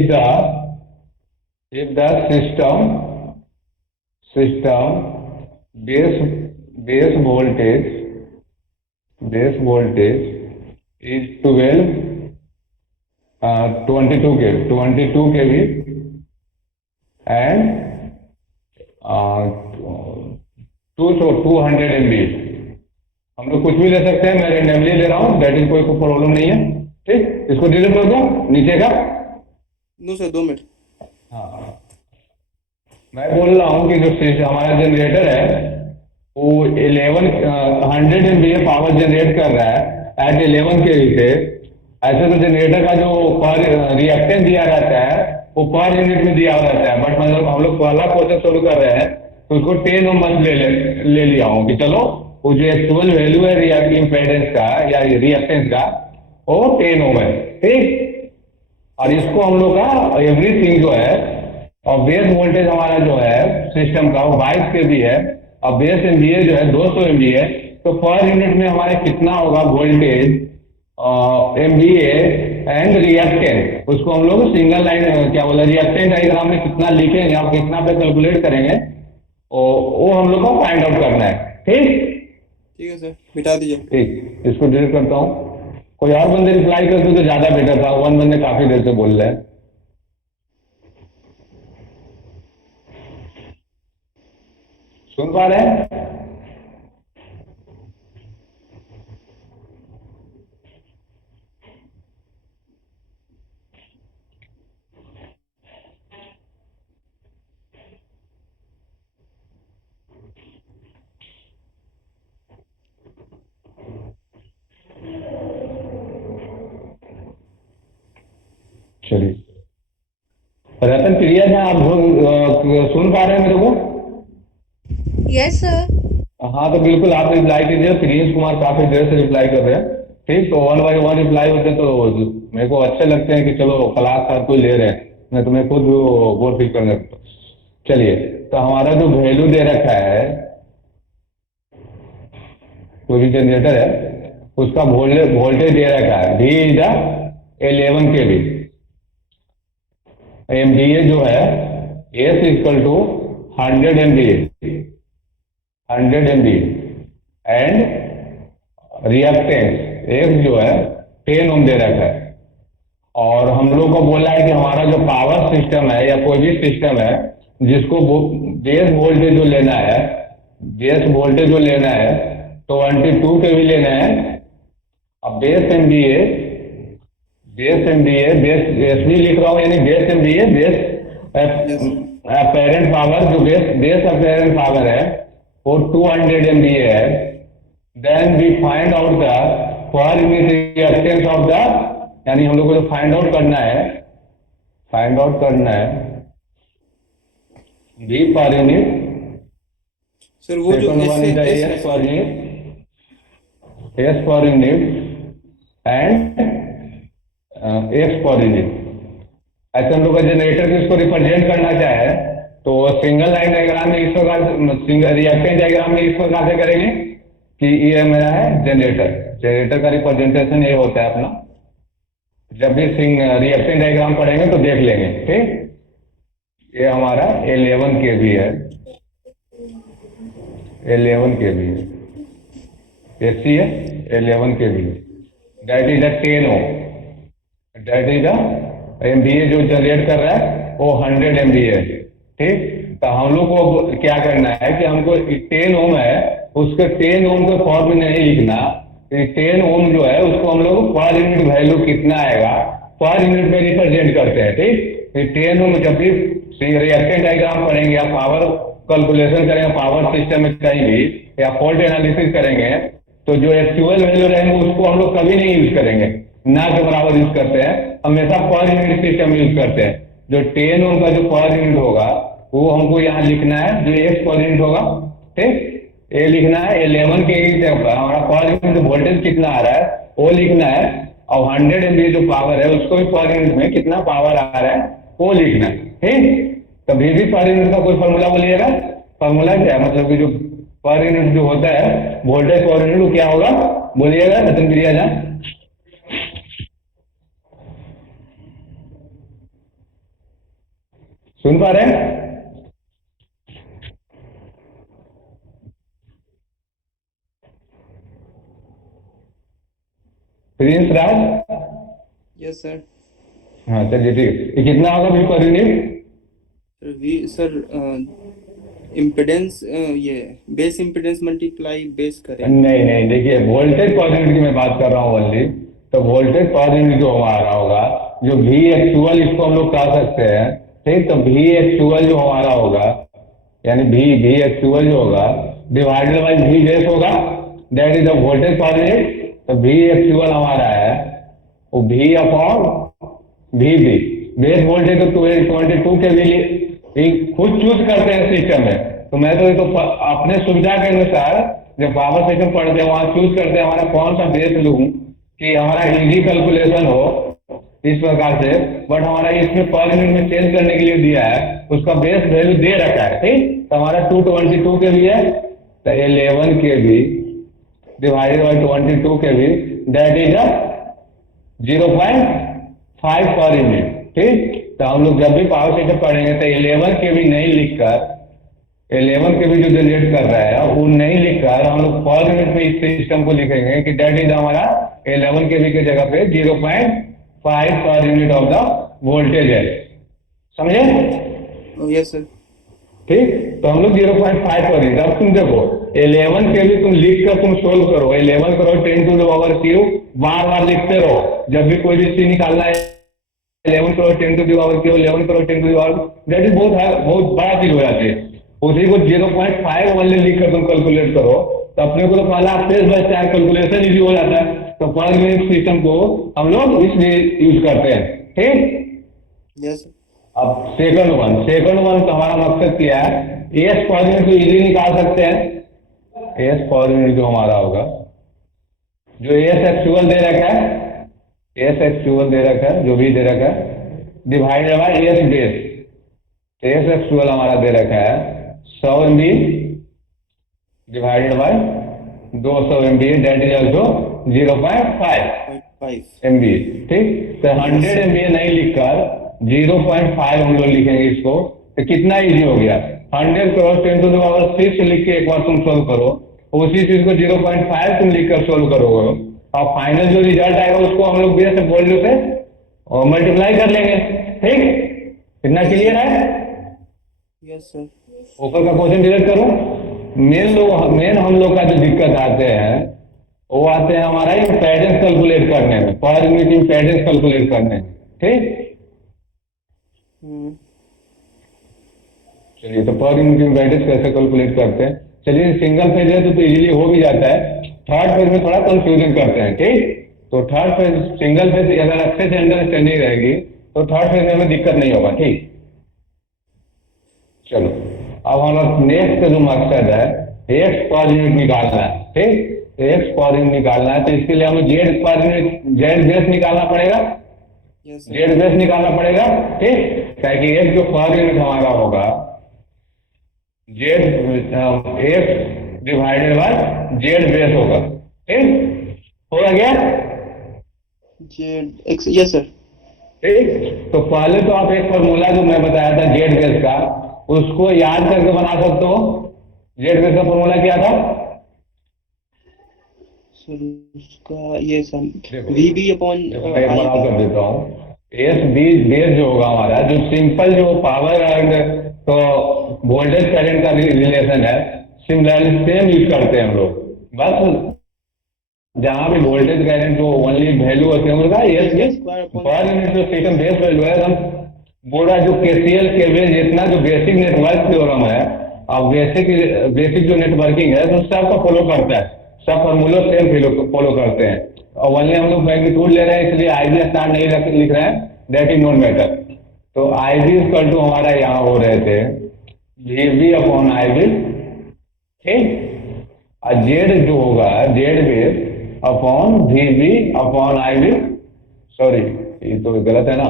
the system base voltage is 22 kV and 200 MVA। हम लोग कुछ भी ले सकते हैं, मैं रेंडमली ले रहा हूँ, दैट इज कोई प्रॉब्लम नहीं है, ठीक। इसको डिलीट कर दो नीचे का। No sir, 2 minute. हाँ, मैं बोल रहा हूँ कि जो हमारा जनरेटर है वो 100 MVA पावर जनरेट कर रहा है एट 11 केवी पे। ऐसे तो जनरेटर का जो पर रिएक्टेंस दिया रहता है वो पर यूनिट में दिया रहता है, बट मतलब हम लोग पहला क्वेश्चन शुरू कर रहे हैं तो उसको 10 ओम बस ले लिया हूँ कि चलो वो जो एक्चुअल वैल्यू है इम्पेडेंस का या रिएक्टेंस का वो 10 ओम है, ठीक। और इसको हम लोग का एवरीथिंग जो है और बेस वोल्टेज हमारा जो है सिस्टम का वो 22 केवी है और बेस एमवीए जो है 200 MVA। तो पर यूनिट में हमारे कितना होगा वोल्टेज एमवीए एंड रिएक्टेंस, उसको हम लोग सिंगल लाइन क्या बोला रिएक्टेंस डायग्राम में कितना लिखेंगे और कितना पे कैलकुलेट करेंगे वो हम लोग को फाइंड आउट करना है, ठीक है सर, मिटा दीजिए। ठीक, इसको डिलीट करता हूँ। कोई और बंदे रिप्लाई करते तो ज्यादा बेटर था, वन बंदे काफी देर से बोल रहे हैं। सुन पा रहे हैं? चलिए, रतन प्रिया जी आप सुन पा रहे हैं मेरे को? Yes, sir. हाँ तो बिल्कुल आप रिप्लाई कीजिए, प्रिंस कुमार काफी देर से रिप्लाई कर रहे हैं। ठीक, तो 1 बाय 1 रिप्लाई होते हैं तो मेरे को अच्छे लगते हैं कि चलो क्लास हर कोई ले रहे हैं, नहीं तो मैं खुद वो ठीक करने लगता। चलिए, तो हमारा जो वैल्यू दे रखा है, कोई भी जनरेटर है उसका वोल्टेज दे रखा है, V is the 11 kV। MVA जो है S equal to 100 MVA, 100 MVA and reactance X जो है 10 ओम दे रखा है। और हम लोग को बोला है कि हमारा जो पावर सिस्टम है या कोई भी सिस्टम है जिसको बेस वोल्टेज जो लेना है, बेस वोल्टेज जो लेना है 22 के भी लेना है। अब बेस MVA, बेस एसबी लिख रहा हूँ, यानी base MVA, base apparent power, जो बेस अपेरेंट पावर है वो 200 MVA है। Then we find out the per unit reactance of the, यानी हम लोग को जो फाइंड आउट करना है V पर यूनिट, सर वो जो S per unit and X per unit. ऐसे हम लोग का जनरेटर किसको रिप्रेजेंट करना चाहे तो सिंगल लाइन डायग्राम में इस प्रकार, सिंगल रिएक्टेंस डायग्राम में इस प्रकार से करेंगे कि ये मेरा है जनरेटर का रिप्रेजेंटेशन ये होता है अपना। जब भी रिएक्टेंस डायग्राम पढ़ेंगे तो देख लेंगे। ठीक, ये हमारा 11 kV है, 11 kV है, AC है 11 kV, that is the 10 ohm, that is the MVA जो जनरेट कर रहा है वो 100 MVA है। ठीक, तो हम लोग को क्या करना है कि हमको 10 ओम है, उसके 10 ओम के फॉर्म में नहीं लिखना, 10 ओम जो है उसको हम लोग पर यूनिट वैल्यू कितना आएगा पर यूनिट में रिप्रेजेंट करते हैं। ठीक, 10 ओम जब भी रिएक्टेंस डायग्राम पढ़ेंगे या पावर कैलकुलेशन करेंगे, पावर सिस्टम में कहीं भी या फॉल्ट एनालिसिस करेंगे तो जो एक्चुअल वैल्यू रहेंगे उसको हम लोग कभी नहीं यूज करेंगे, ना के बराबर यूज करते हैं, हमेशा पर यूनिट सिस्टम यूज करते हैं। जो 10 ओम का जो पर यूनिट होगा वो हमको यहाँ लिखना है, जो X पर यूनिट होगा। ठीक, ये लिखना है 11 kV हमारा पर यूनिट वोल्टेज कितना आ रहा है वो लिखना है, और 100 MVA जो पावर है उसको भी पर यूनिट में कितना पावर आ रहा है वो लिखना है। ठीक, तो VV पर यूनिट का कोई फॉर्मूला बोलिएगा, फॉर्मूला क्या है, मतलब कि जो पर यूनिट जो होता है वोल्टेज पर यूनिट वो क्या होगा बोलिएगा, रतन क्रिया जाए। सुन पा रहे हैं? प्रिंस राज? Yes sir. हाँ चलिए ठीक है, ये कितना होगा V per unit? Sir impedance, ये बेस इम्पिडेंस मल्टीप्लाई बेस करें। नहीं, देखिए वोल्टेज पर यूनिट की मैं बात कर रहा हूँ ओनली। तो वोल्टेज पर यूनिट जो हमारा होगा, जो V एक्चुअल इसको हम लोग कह सकते हैं। ठीक, तो V एक्चुअल जो हमारा होगा, यानी V एक्चुअल जो होगा डिवाइडेड बाई V बेस होगा, that is the voltage per unit. तो V एक्चुअल हमारा है वो V upon VB, base voltage तो 22 के लिए खुद चूज करते हैं सिस्टम में। तो मैं तो अपने सुविधा के अनुसार जब पावर सिस्टम पढ़ते हैं वहां चूज करते हैं हमारा कौन सा बेस लूं कि हमारा इजी कैलकुलेशन हो इस प्रकार से। बट हमारा इसमें पर यूनिट में चेंज करने के लिए दिया है, उसका बेस वैल्यू दे रखा है। ठीक, तो हमारा 222 के भी है, तो 11 kV divided by 22 kV, that is 0.5 per unit. ठीक, तो हम लोग जब भी पावर सिस्टम पढ़ेंगे तो 11 kV नहीं लिखकर, 11 kV जो जनरेट कर रहा है वो नहीं लिखकर हम लोग पर यूनिट में इस सिस्टम को लिखेंगे कि दैट इज हमारा 11 kV के जगह पे 0.5 per unit of the voltage है। समझे? Yes sir. ठीक, तो हम लोग 0.5 पर यूनिट। अब तुम देखो 11 kV तुम लिख कर तुम सोल्व करो, 11 करो 10 टू द पावर क्यू, बार लिखते रहो। जब भी कोई भी सी निकालना है 11 करो 10 टू द पावर क्यू, 11 करो 10 to the power, that is बहुत बड़ा चीज हो जाती है। उसी को 0.5 वाले लिख कर तुम कैलकुलेट करो तो अपने को तो पहला फेस बचता है, कैलकुलेशन इजी हो जाता है। तो पर यूनिट सिस्टम को हम लोग इसलिए यूज करते हैं। ठीक, यस। अब सेकंड वन तो हमारा मकसद क्या है, एस पर यूनिट तो इजीली निकाल सकते हैं। एस पर यूनिट जो हमारा होगा, जो एस एक्चुअल दे रखा है, एस एक्चुअल दे रखा है, जो भी दे रखा है, divided by S base. S actual हमारा दे रखा है 100 MVA divided by 200 MVA, that is also 0.5 5 MVA। ठीक, तो 100 MVA नहीं लिखकर 0.5 हम लोग लिखेंगे इसको, तो कितना इजी हो गया। 100 क्रॉस 10⁻6 लिख के एक बार तुम सोल्व करो, उसी चीज को 0.5 तुम लिख कर सोल्व करोगे, और फाइनल जो रिजल्ट आएगा उसको हम लोग बेस वैल्यू से मल्टीप्लाई कर लेंगे। ठीक, कितना क्लियर है? Yes sir. ऊपर का क्वेश्चन डिलीट करो। मेन हम लोग का जो दिक्कत आते हैं वो आते हैं हमारा इम्पेडेंस कैलकुलेट करने में, पर यूनिट इम्पेडेंस कैलकुलेट करने में। ठीक, चलिए तो पर यूनिट इम्पेडेंस कैसे कैलकुलेट करते हैं। चलिए सिंगल फेज है तो इजीली हो भी जाता है, थर्ड फेज में थोड़ा कंफ्यूजन करते हैं। ठीक, तो थर्ड फेज, सिंगल फेज अगर अच्छे से अंडरस्टैंडिंग रहेगी तो थर्ड फेज में हमें दिक्कत नहीं होगा। ठीक, चलो अब हमारा नेक्स्ट का जो मकसद है एक्स पर यूनिट निकालना है। ठीक, एक्स पर यूनिट निकालना है, तो इसके लिए हमें Z per unit, Z base निकालना पड़ेगा, जेड बेस निकालना पड़ेगा। ठीक, ताकि एक जो पर यूनिट हमारा होगा Z x divided by Z base होगा। ठीक, होगा क्या? Z x, yes sir. ठीक, तो पहले तो आप एक फॉर्मूला जो मैं बताया था जेड बेस का, उसको याद करके बना सकते हो। जेड बेस का फॉर्मूला क्या था सर? उसका ये सर देखो, VB अपॉन मैं एक बार और कर देता हूँ। एस बी बेस जो होगा हमारा, जो सिंपल जो पावर एंड तो वोल्टेज करंट का रिलेशन है, सिमिलरली सेम यूज करते हैं हम लोग। बस जहाँ भी वोल्टेज करंट जो ओनली वैल्यू होते हैं उनका एस बी पर यूनिट जो सिस्टम बेस वैल्यू है, हम पूरा जो KCL KVL जितना जो बेसिक नेटवर्क थ्योरम है, अब बेसिक जो नेटवर्किंग है तो सबका फॉलो करता है, सब फॉर्मूला सेम फॉलो करते हैं। और ओनली हम लोग मैग्नीट्यूड ले रहे हैं, इसलिए IB स्टार नहीं लिख रहे हैं, दैट इज नॉट मैटर। तो IB इक्वल टू हमारा यहाँ हो रहे थे VB अपॉन IB। ठीक, और जेड जो होगा Z base upon VB upon IB। Sorry ये तो गलत है ना,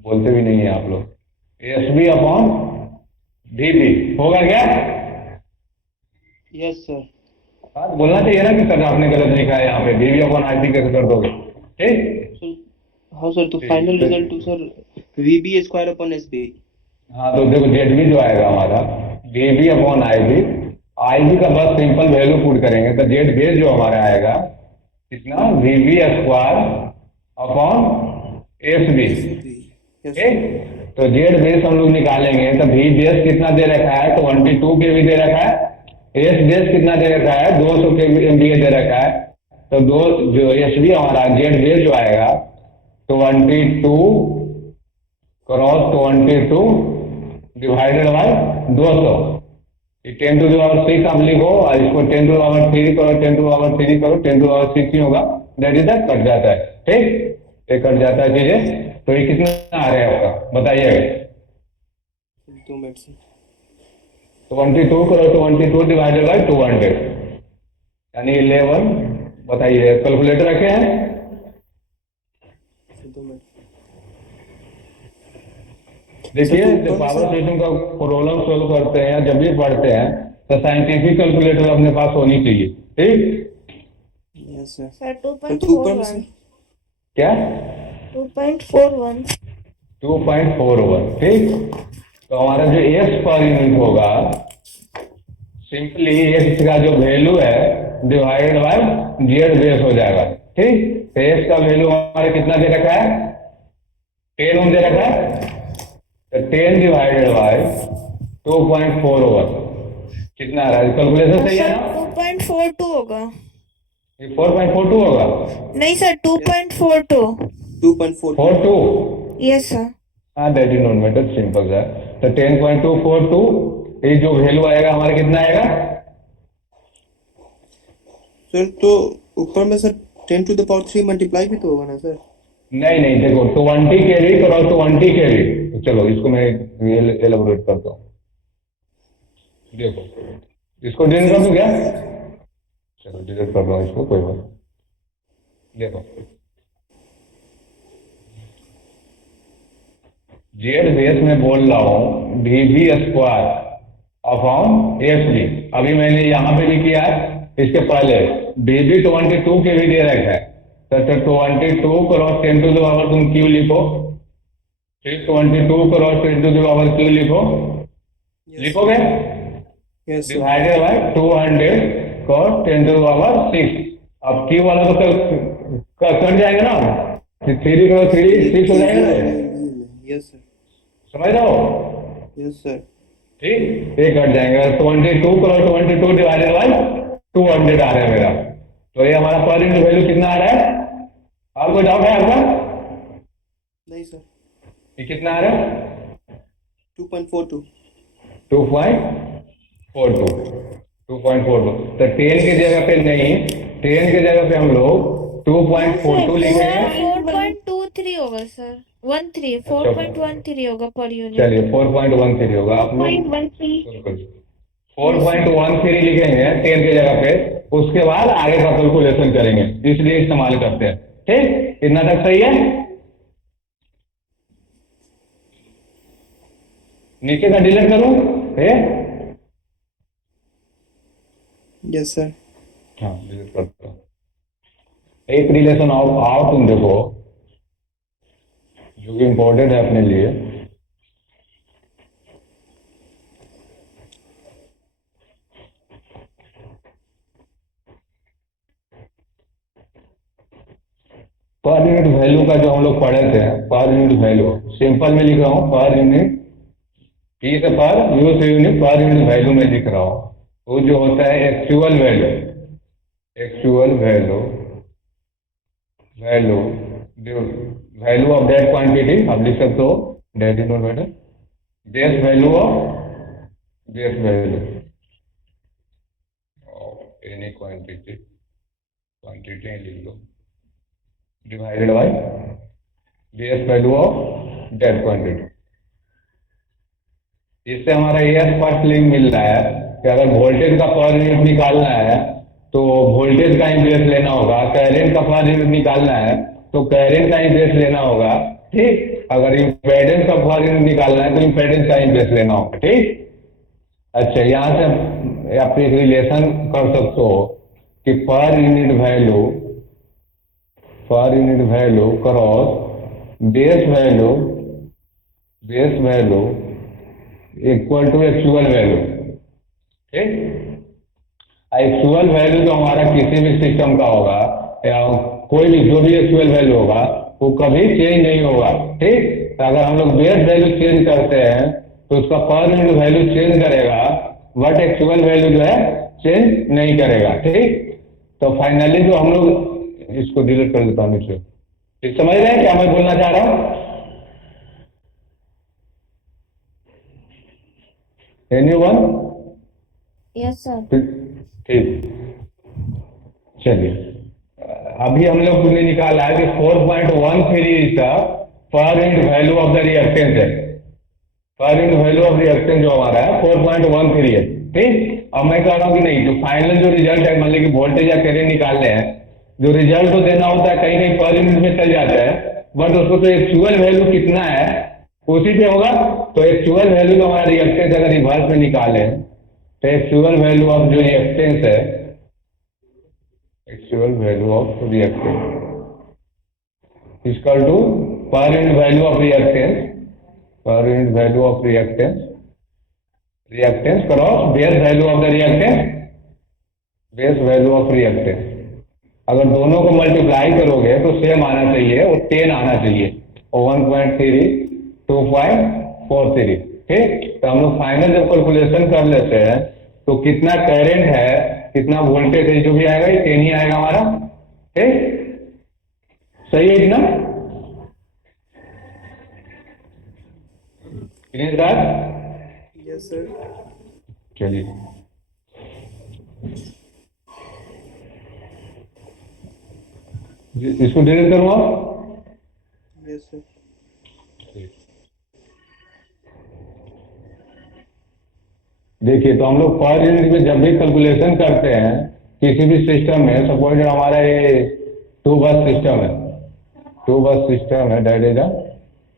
बोलते भी नहीं है आप लोग। SB अपॉन VB होगा क्या? Yes sir. हाँ, बोलना चाहिए ना कि सर आपने गलत लिखा है, यहाँ पे VB अपॉन IB कैसे कर दोगे। ठीक, हाँ सर, तो फाइनल रिजल्ट तो sir VB square upon SB। हाँ, तो देखो ZB जो आएगा हमारा VB अपॉन IB का बस सिंपल वैल्यू पुट करेंगे तो जेड बेस जो हमारा आएगा कितना, VB स्क्वायर अपॉन SB। ठीक, तो जेड बेस हम लोग निकालेंगे तो V बेस कितना दे रखा है, तो 22 kV दे रखा है। एस बेस कितना दे रखा है, 200 MVA दे रखा है। तो दो जो SB हमारा जेड बेस जो आएगा 22 क्रॉस 22 डिवाइडेड बाय 200, 10⁻6 आप लिखो, और इसको 10⁻3 करो, 10⁻3 करो, 10⁻6 ही होगा, दैट इज दैट, कट जाता है। ठीक, ये कट जाता है चीजें। तो ये कितना आ रहा है आपका बताइएगा? 2 मिनट से 22 करो, 22 डिवाइडेड बाय 200 यानी 11। बताइए, कैलकुलेटर रखे हैं? 2 मिनट। देखिए, जब पावर सिस्टम का प्रॉब्लम सोल्व करते हैं या जब भी पढ़ते हैं तो साइंटिफिक कैलकुलेटर अपने पास होनी चाहिए। ठीक, यस सर। सर तो ऊपर में 2.41 से क्या 2.41 2.41। ठीक, तो हमारा जो एक्स पर यूनिट होगा सिंपली एक्स का जो वैल्यू है डिवाइडेड बाय जेड बेस हो जाएगा। ठीक, तो एक्स का वैल्यू हमारा कितना दे रखा है, 10 ओम दे रखा है, तो 10 डिवाइडेड बाय 2.41 कितना आ रहा है? कैलकुलेशन सही है सर ना? 2.42 होगा। ये 4.42 होगा? नहीं सर 2.42। 2.42 yes sir. हाँ, that is not matter, simple है। तो 10.242 ये जो वैल्यू आएगा हमारा कितना आएगा सर? तो ऊपर में सर 10⁻³ मल्टीप्लाई भी तो होगा ना सर? नहीं नहीं, देखो 20 kV क्रॉस 20 kV। चलो इसको मैं एलेबोरेट करता हूँ। देखो इसको डिवाइड कर दूं क्या? चलो डिलीट कर लो इसको, कोई बात नहीं। देखो जेड बेस में बोल रहा हूँ D B square upon F D. अभी मैंने यहाँ पे भी किया है, इसके पहले डी बी 22 के भी दे रखा है, तो 22 क्रॉस 10 टू द पावर तुम क्यू लिखो, फिर 22 cross 10 to the power Q लिखो, लिखोगे yes sir. Divided by 200 cross 10 to the power 6। अब क्यू वाला तो कट जाएगा ना, 3 क्रॉस 3 6 हो जाएगा ना, यस सर। समझ रहे हो? Yes sir. ठीक, ये कट जाएंगे। 22 क्रॉस 22 डिवाइडेड बाय 200 आ रहा है मेरा, तो ये हमारा पर यूनिट वैल्यू कितना आ रहा है? आपको डाउट है आपका? नहीं सर। ये कितना आ रहा है? 2.42। 2.42 2.42। तो 10 की जगह पे नहीं, 10 की जगह पे हम लोग 2.42 लिखेंगे। 4.23 होगा सर, 13 4.13 होगा पर यूनिट। चलिए 4.13 होगा, आप लोग 4.13 लिखेंगे 10 की जगह पे, उसके बाद आगे का कैलकुलेशन करेंगे, इसलिए इस्तेमाल करते हैं। ठीक, इतना तक सही है? नीचे का डिलीट करूं? Yes sir. हाँ डिलीट करता हूं। एक रिलेशन आओ तुम देखो, जो कि इम्पोर्टेंट है अपने लिए। पर यूनिट वैल्यू का जो हम लोग पढ़े थे, पर यूनिट वैल्यू सिंपल में लिख रहा हूँ, पर यूनिट पी से पर, यू से यूनिट, पर यूनिट वैल्यू में लिख रहा हूँ। वो जो होता है actual value, actual value value value of that quantity आप लिख सकते हो, that is not matter, base value of base value of any quantity, quantity लिख लो, divided by base value of that quantity. इससे हमारा ये स्पष्ट लिंक मिल रहा है कि अगर वोल्टेज का पर यूनिट निकालना है तो वोल्टेज का ही बेस लेना होगा, करंट का पर यूनिट निकालना है तो करंट का ही बेस लेना होगा। ठीक, अगर इम्पेडेंस का पर यूनिट निकालना है तो इम्पेडेंस का ही बेस लेना होगा। ठीक, अच्छा, यहाँ से आप एक रिलेशन कर सकते हो कि per unit value cross base value equal to actual value. ठीक, एक्चुअल वैल्यू जो हमारा किसी भी सिस्टम का होगा या कोई भी जो भी एक्चुअल वैल्यू होगा वो कभी चेंज नहीं होगा। ठीक, तो अगर हम लोग बेस वैल्यू चेंज करते हैं तो उसका पर यूनिट वैल्यू चेंज करेगा, बट एक्चुअल वैल्यू जो है चेंज नहीं करेगा। ठीक, तो फाइनली जो हम लोग, इसको डिलीट कर देता हूँ नीचे। ठीक, समझ रहे हैं क्या मैं बोलना चाह रहा हूँ? एनीवन? Yes sir. ठीक, चलिए अभी हम लोग ने निकाला है कि 4.13 is the per unit value of the reactance है। पर यूनिट वैल्यू ऑफ रिएक्टेंस जो हमारा है 4.13 है। ठीक, अब मैं कह रहा हूँ कि नहीं, जो फाइनल जो रिजल्ट है, मान लीजिए कि वोल्टेज या करंट निकालने हैं, जो रिजल्ट तो देना होता है कहीं कहीं पर यूनिट में चल जाता है, बट उसको तो एक्चुअल वैल्यू कितना है उसी पे होगा। तो एक्चुअल वैल्यू जो हमारा रिएक्टेंस अगर रिवर्स में निकाले तो एक्चुअल वैल्यू ऑफ जो रिएक्टेंस है, actual value of reactance equal to per unit value of reactance, per unit value of reactance cross base value of the reactance, base value of reactance. अगर दोनों को multiply करोगे तो same आना चाहिए, और 10 आना चाहिए, और 1.3 2.43। ठीक, तो हम लोग फाइनल जब कैलकुलेशन कर लेते हैं तो कितना करंट है, कितना वोल्टेज है, जो भी आएगा ये 10 ही आएगा हमारा। ठीक, सही है इतना? Yes sir. चलिए इसको डिलीट करूँगा। Yes sir. देखिए, तो हम लोग पर यूनिट में जब भी कैलकुलेशन करते हैं किसी भी सिस्टम में सपोज हमारा ये 2 बस सिस्टम है, 2 बस सिस्टम है, दैट इज अ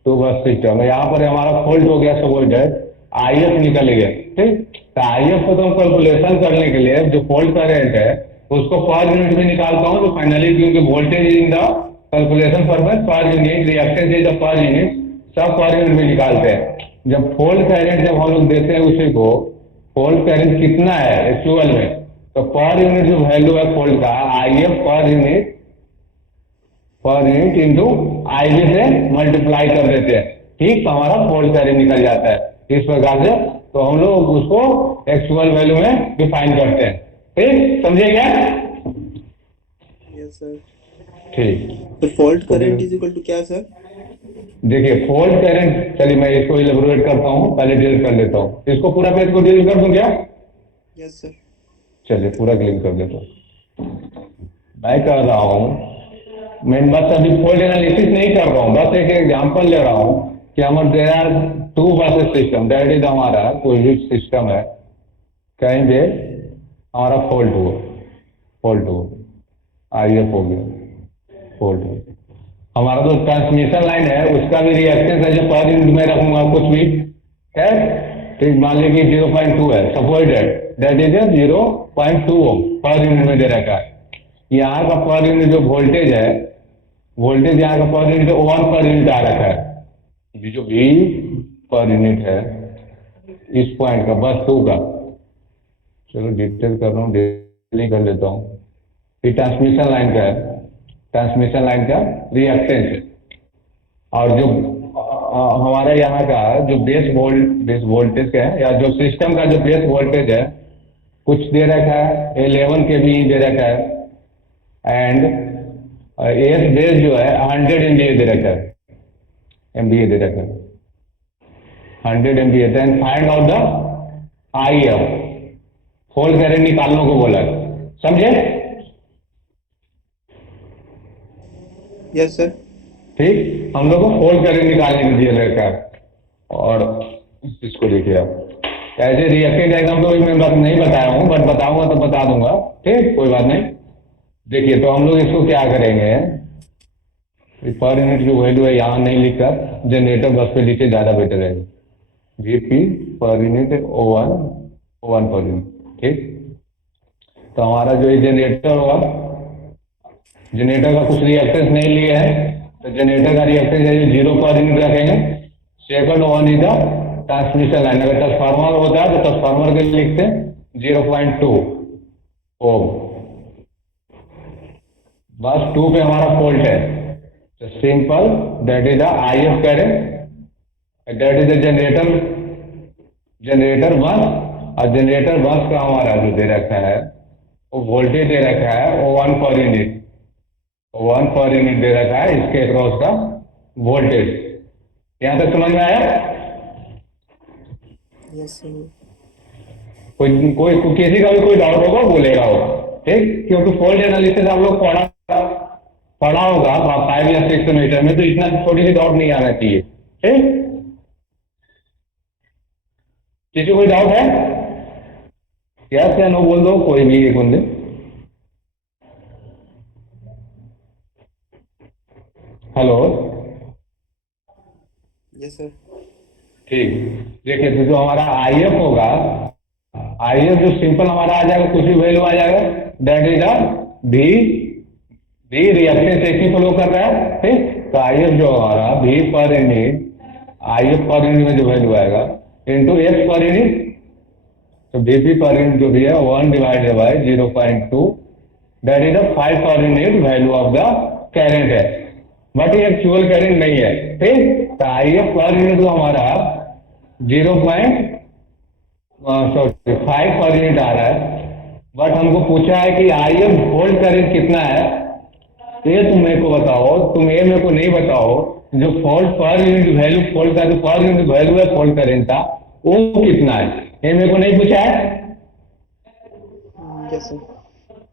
2 बस सिस्टम है। यहाँ पर हमारा फॉल्ट हो गया, सपोज दैट IF निकल गया, ठीक। तो IF को तो हम कैलकुलेशन करने के लिए जो फॉल्ट करंट है उसको पर यूनिट में निकालता हूँ, तो फाइनली क्योंकि voltage in the calculation purpose पर unit, reactance is the per unit, सब पर यूनिट में निकालते हैं। जब फॉल्ट करंट जब हम लोग देते हैं उसी को, फॉल्ट करंट कितना है एक्चुअल में, तो पर यूनिट जो वैल्यू है फॉल्ट का IF per unit into IB से मल्टीप्लाई कर देते हैं, ठीक। तो हमारा फॉल्ट करंट निकल जाता है इस प्रकार से। तो हम लोग उसको एक्चुअल वैल्यू में डिफाइन करते हैं, ठीक, समझे क्या? Yes sir. ठीक। तो fault current is equal to क्या सर? देखिए फॉल्ट करंट, चलिए मैं इसको इलेबोरेट करता हूँ, पहले डिलीट कर लेता हूँ इसको, पूरा पेज को डिलीट कर दूं क्या? Yes sir. चलिए पूरा क्लिक कर देता हूँ। मैं कह रहा हूँ, मैं बस अभी फॉल्ट एनालिसिस नहीं कर रहा हूँ, बस एक एग्जांपल ले रहा हूँ कि हमारे there are 2 buses system, that is हमारा कोई भी सिस्टम है, कहीं पे हमारा फॉल्ट हो IF हो गया, फॉल्ट हो, हमारा जो ट्रांसमिशन लाइन है उसका भी रिएक्टेंस है जो पर यूनिट में रखूंगा कुछ भी है, ठीक। मान लीजिए 0.2 है, suppose that is 0.2 Om per unit में दे रखा है। यहाँ का पर यूनिट जो वोल्टेज है, वोल्टेज यहाँ का पर यूनिट 1 पर यूनिट आ रखा है, जो भी पर यूनिट है इस पॉइंट का, बस 2 का, चलो डिटेल कर रहा हूँ, डिटेल कर लेता हूँ। ये ट्रांसमिशन लाइन का है, ट्रांसमिशन लाइन का रिएक्टेंस है, और जो हमारा यहाँ का जो बेस वोल्टेज का है, या जो सिस्टम का जो बेस वोल्टेज है कुछ दे रखा है 11 kV दे रखा है, एंड एस बेस जो है 100 MVA दे रखा है, MVA दे रखा है 100 MVA। Then find out the IF, fault current निकालने को बोला, समझे? Yes sir. ठीक, हम लोग को फॉल्ट करंट निकालने के लिए रखा है। और इसको देखिए आप, ऐसे रिएक्टिव डायग्राम तो मैं बात नहीं बताया हूँ, बट बताऊंगा तो बता दूंगा, ठीक, कोई बात नहीं। देखिए तो हम लोग इसको क्या करेंगे, पर यूनिट जो वैल्यू है यहाँ नहीं लिखकर जनरेटर बस पे लिखे ज़्यादा बेटर रहेगा, VP per unit O1 per unit, ठीक। तो हमारा जो ये जनरेटर होगा, जनरेटर का कुछ रिएक्टेंस नहीं लिए है, तो जनरेटर का रिएक्टेंस है 0 पर यूनिट रखेंगे। Second one is the transmission line, अगर ट्रांसफार्मर होता है तो ट्रांसफार्मर के लिए लिखते हैं 0.2 ओम, बस 2 पे हमारा फॉल्ट है, तो simple that is the IF current, that is the generator बस, और जनरेटर बस का हमारा जो दे रखा है वो वोल्टेज दे रखा है O1 per unit, O1 per unit दे रखा है, इसके अक्रॉस का वोल्टेज। यहाँ तक समझ में आया? Yes sir. कोई किसी का भी कोई डाउट होगा बोलेगा वो, ठीक, क्योंकि फॉल्ट एनालिसिस आप लोग पढ़ा होगा 5 या 6 सेमेस्टर में, तो इतना छोटी सी डाउट नहीं आना चाहिए, ठीक। किसी को कोई डाउट है? यस या नो बोल दो, कोई भी एक बंदे। Hello, yes sir. ठीक। देखिए तो जो हमारा IF होगा, IF जो सिंपल हमारा आ जाएगा, कुछ भी वैल्यू आ जाएगा, दैट इज भी रिएक्टेंस एक ही फ्लो कर रहा है, ठीक। तो IF जो हमारा V per unit, IF per unit में जो वैल्यू आएगा इंटू S पर यूनिट, तो VP पर यूनिट जो भी है 1 divided by 0.2, that is the 5 per unit value of the current है, बट ये एक्चुअल करंट नहीं है, ठीक। तो IF पर यूनिट जो हमारा 5 पर यूनिट आ रहा है, बट हमको पूछा है कि IF वोल्ट करंट कितना है, तो ये तुम मेरे को बताओ, तुम ये मेरे को नहीं बताओ जो फॉल्ट पर यूनिट वैल्यू, फॉल्ट का जो पर यूनिट वैल्यू है फॉल्ट करंट का वो कितना है, ये मेरे को नहीं पूछा है। Yes sir.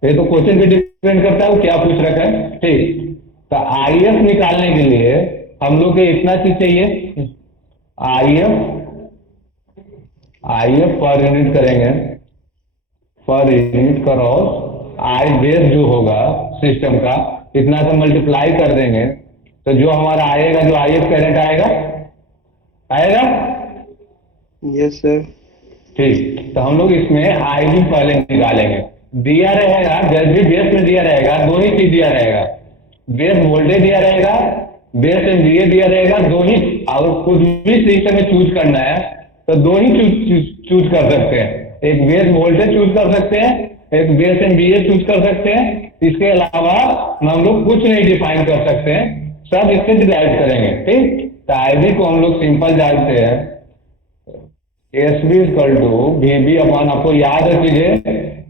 ये तो क्वेश्चन पे डिपेंड करता है वो क्या पूछ रखा है, ठीक। तो IF निकालने के लिए हम लोग को इतना चीज चाहिए, IF पर यूनिट करेंगे, पर यूनिट क्रॉस आई बेस जो होगा सिस्टम का इतना से मल्टीप्लाई कर देंगे तो जो हमारा आएगा, जो आई एफ करंट आएगा आएगा। Yes sir. ठीक, तो हम लोग इसमें आई भी पहले निकालेंगे। दिया रहेगा, जब भी बेस में दिया रहेगा दो ही चीज दिया रहेगा, बेस वोल्टेज दिया रहेगा, बेस एमवीए दिया रहेगा, दो ही। और कुछ भी सिस्टम में चूज करना है तो दो ही चूज कर सकते हैं, एक बेस वोल्टेज चूज कर सकते हैं, एक बेस एमवीए चूज कर सकते हैं। इसके अलावा हम लोग कुछ नहीं डिफाइन कर सकते हैं, सब इससे डिराइव करेंगे। ठीक, तो आईवी को हम लोग सिंपल जानते हैं, S B equal to V B upon, आपको याद है चीजें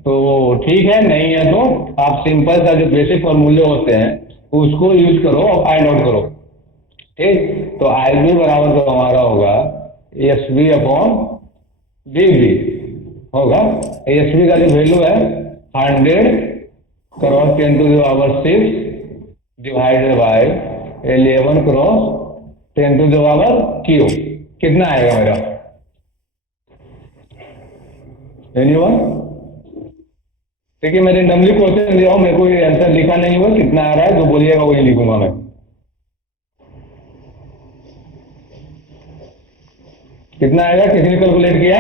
तो ठीक है, नहीं है तो आप सिंपल सा जो बेसिक फॉर्मूले होते हैं उसको यूज करो और फाइंड आउट करो। ठीक, तो आई बी बराबर तो हमारा होगा S B upon V B होगा। एस बी का जो वैल्यू है 100 cross 10 to the power 6 divided by 11 cross 10 to the power Q. कितना आएगा मेरा? एनीवन? देखिए, मैंने नंबली क्वेश्चन दिया हूं, मेरे को ये आंसर लिखा नहीं हुआ, कितना आ रहा है जो बोलिएगा वही लिखूंगा मैं। कितना आएगा, किसी ने कैलकुलेट किया?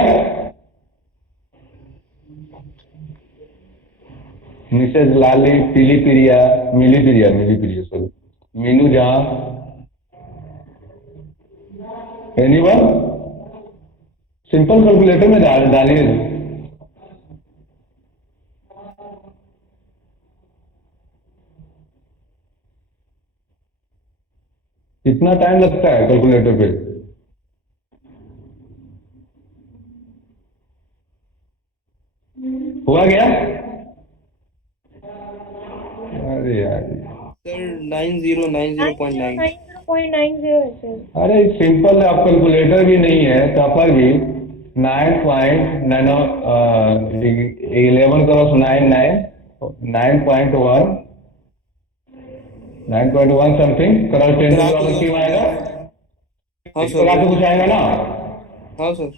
मिसेज लाली पीली पिरिया मिली पिरिया सॉरी मीनू जहां, एनीवन? सिंपल कैलकुलेटर में डालिए। कितना टाइम लगता है कैलकुलेटर पे? हुआ क्या? अरे यार, सर 9090.9। 9090.90 है सर। अरे सिंपल है, अब कैलकुलेटर भी नहीं है तब पर भी 9.9 11 cross 9.1 something cross 10 to power क्यों आएगा? हाँ इस प्रकार सर। से कुछ आएगा ना? हाँ सर।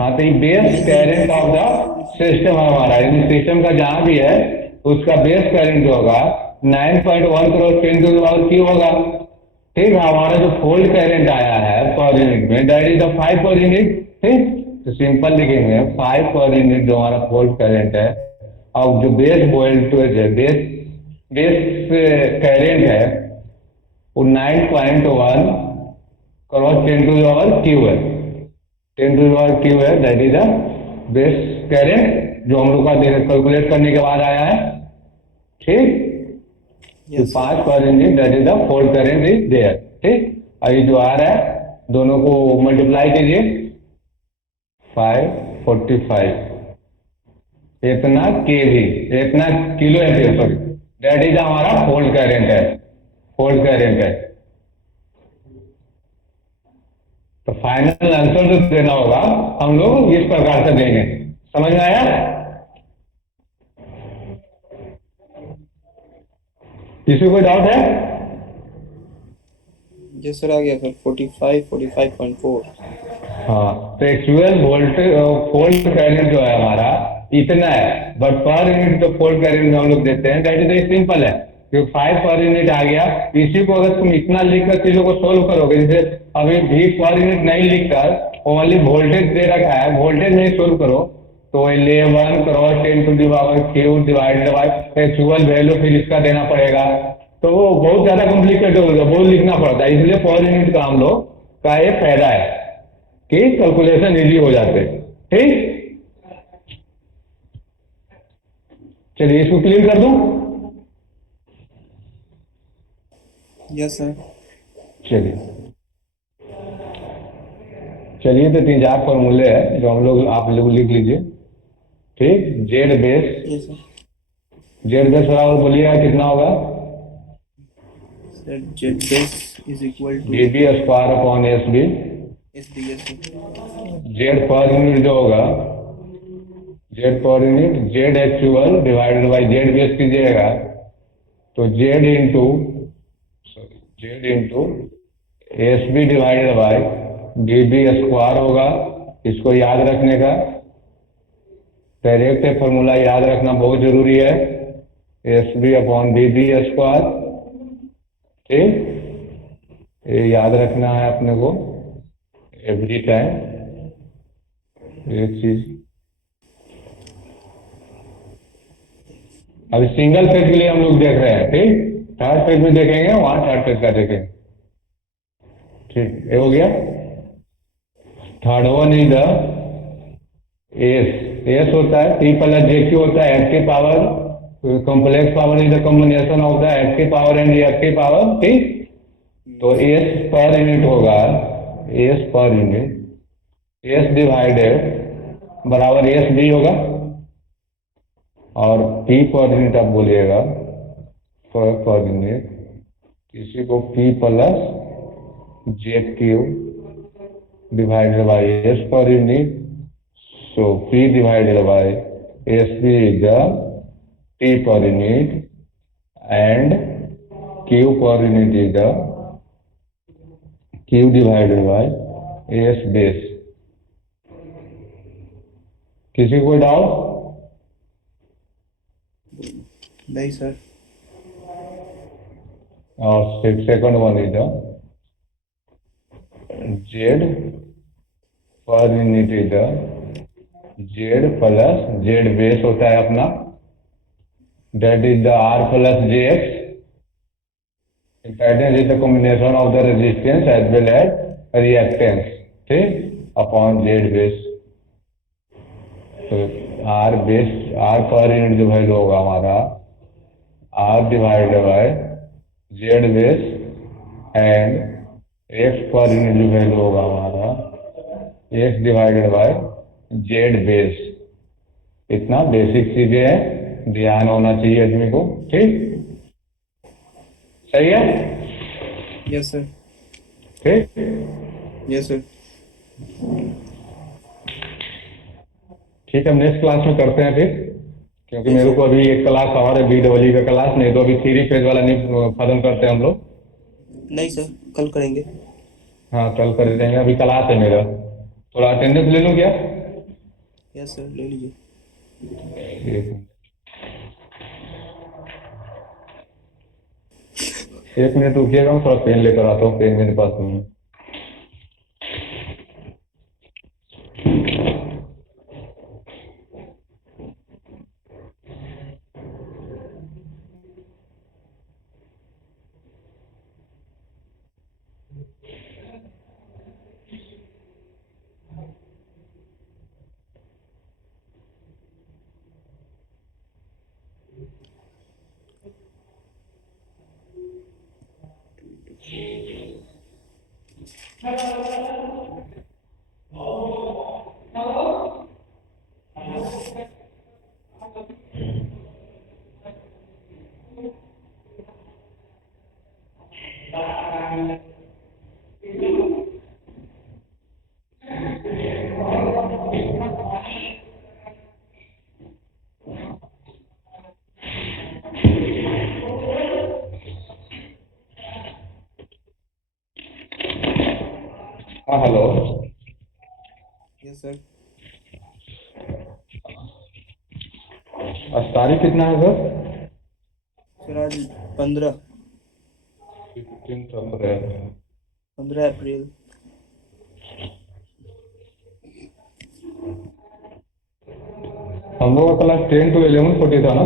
हाँ, तो ये base current of the system है हमारा, यानी सिस्टम का जहां भी है उसका बेस करंट जो होगा 9.1 क्रॉस 10 टू पावर क्यू होगा। ठीक, हमारा जो फोल्ड करंट आया है पर यूनिट में that is the 5 per unit. ठीक, तो सिंपल लिखेंगे 5 पर यूनिट जो हमारा फोल्ड करंट है, और जो बेस वोल्टेज है, बेस करंट है वो 9.1 क्रॉस 10 टू पावर क्यू है, 10 टू पावर क्यू है, that is the base current जो हम लोग का कैलकुलेट करने के बाद आया है। ठीक, तो 5 per unit that is the fault current is there. ठीक, और ये जो आ रहा है दोनों को मल्टीप्लाई कीजिए, 545 इतना केवी, इतना kilo ampere sorry, that is हमारा फोल्ड करंट है, फोल्ड करंट है। तो फाइनल आंसर जो देना होगा हम लोग इस प्रकार से देंगे। समझ में आया? किसी कोई डाउट है? यस सर, आ गया सर। 45.4। हाँ, तो एक्चुअल वोल्टेज फोल्ड करंट जो है हमारा इतना है, बट पर यूनिट तो फोल्ड करंट हम लोग देते हैं, दैट इज सिंपल है, क्योंकि 5 पर यूनिट आ गया। इसी को अगर तुम इतना लिखकर चीजों को सोल्व करोगे, जैसे अभी भी पर यूनिट नहीं लिखकर ओनली वोल्टेज दे रखा है, वोल्टेज नहीं सोल्व करो तो 11 cross 10 to the power Q divided by actual value, फिर इसका देना पड़ेगा, तो वो बहुत ज्यादा कॉम्प्लिकेटेड होगा, बहुत लिखना पड़ता है। इसलिए पर यूनिट का हम लोग का ये फायदा है कि कैलकुलेशन इजी हो जाते हैं। ठीक, चलिए इसको क्लियर कर दूं। Yes sir. चलिए तो 3-4 फॉर्मूले हैं जो हम लोग आप लोग लिख लीजिए। ठीक, Z base, yes sir. Z base बराबर बोलिएगा कितना होगा? Sir Z base is equal to B B square upon S B. S B. Yes sir. Z per unit जो होगा, Z per unit Z actual divided by Z base कीजिएगा तो Z into S B divided by B B square होगा, इसको याद रखने का, direct formula याद रखना बहुत जरूरी है, S B upon B B square. ठीक, ये याद रखना है अपने को एवरी टाइम, ये चीज। अभी सिंगल फेज के लिए हम लोग देख रहे हैं, ठीक, थर्ड फेज में देखेंगे, वहां थर्ड फेज का देखेंगे। ठीक, ये हो गया। Third one is the S होता है टी प्लस जे क्यू होता है, active power, complex power is the combination of the active power and reactive power. ठीक, तो एस पर यूनिट होगा, S per unit, S divided बराबर एस बी होगा, और पी पर यूनिट आप बोलिएगा, पर यूनिट, इसी को P plus Z Q divided by S per unit. So P divided by SB is the T per unit and Q per unit is the Q divided by S base। किसी कोई doubt? नहीं sir. और second one is the Z per unit is the Z plus Z base होता है अपना, that is the R plus J X, impedance is the combination of the resistance as well as reactance. ठीक, upon Z base. तो R base, R per unit जो value होगा हमारा, R divided by Z base and X per unit जो value होगा हमारा, X divided by Z base. इतना basic चीजें हैं, ध्यान होना चाहिए आदमी को। ठीक, सही है? Yes sir. ठीक, यस सर। ठीक है, नेक्स्ट क्लास में करते हैं फिर, क्योंकि Yes, मेरे sir. को अभी एक क्लास और है, BEE का क्लास, नहीं तो अभी थ्री फेज वाला नहीं खत्म करते हैं हम लोग। नहीं सर, कल करेंगे। हाँ, कल कर देंगे, अभी क्लास है मेरा, थोड़ा अटेंडेंस ले लूँ क्या? यस सर, ले लीजिए। एक मिनट रुकिएगा, मैं थोड़ा पेन लेकर आता हूँ, पेन मेरे पास नहीं है। हाँ, हेलो। Yes sir. आज तारीख कितना है सर? सर आज 15 अप्रैल। 15 अप्रैल। हम लोग का क्लास 10 to 11 छोटी था ना?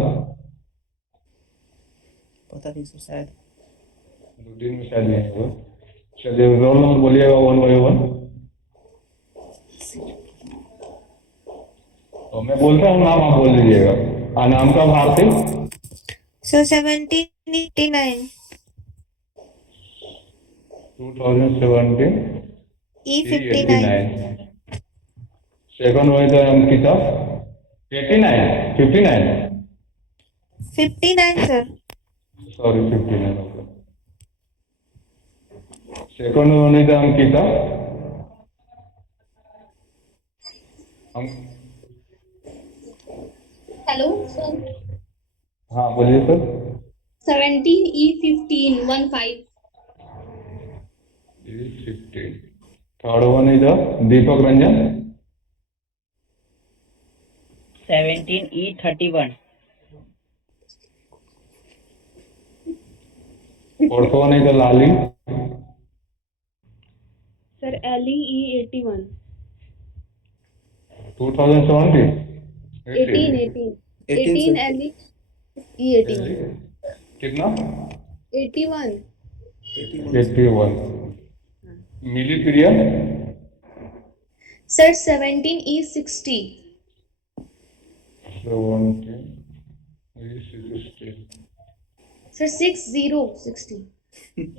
पता नहीं सर, शायद। 2 दिन में शायद नहीं होगा। चलिए, रोल नंबर बोलिएगा 1 by 1। तो मैं बोलता हूँ, नाम आप बोल दीजिएगा। नाम का भारती। सर 1789 2017 E59 सेकंड वही तो अंकिता 89 59 59 सर। सॉरी 59। सेकंड वही तो अंकिता हेलो सर। हाँ, बोलिए sir. 17E15 15। Third one is Deepak Ranjan 17E31. Fourth one is the Lali. Sir, LEE81. 2017. 18 18 sir. LEE81. कितना? 81. 81. मिली पीरियड Sir, 17E60. 17 Sir, 6060.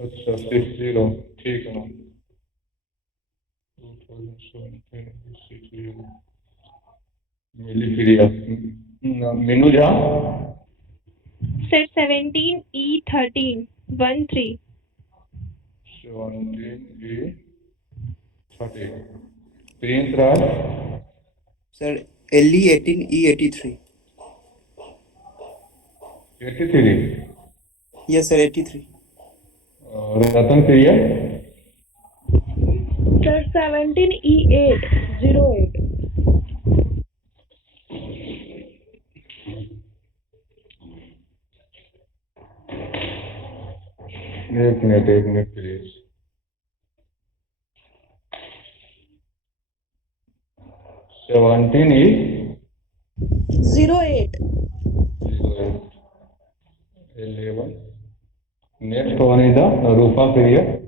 अच्छा 60 ठीक है 2017 मिली period Meenu Jha Sir, 17E13. 13. 17E30 Prince Raj Sir, LE18E83. 83 Yes sir, 83. और रतन पीरियड Sir, 17E808. एक minute please 17E 08. 11 next one is the Rupa period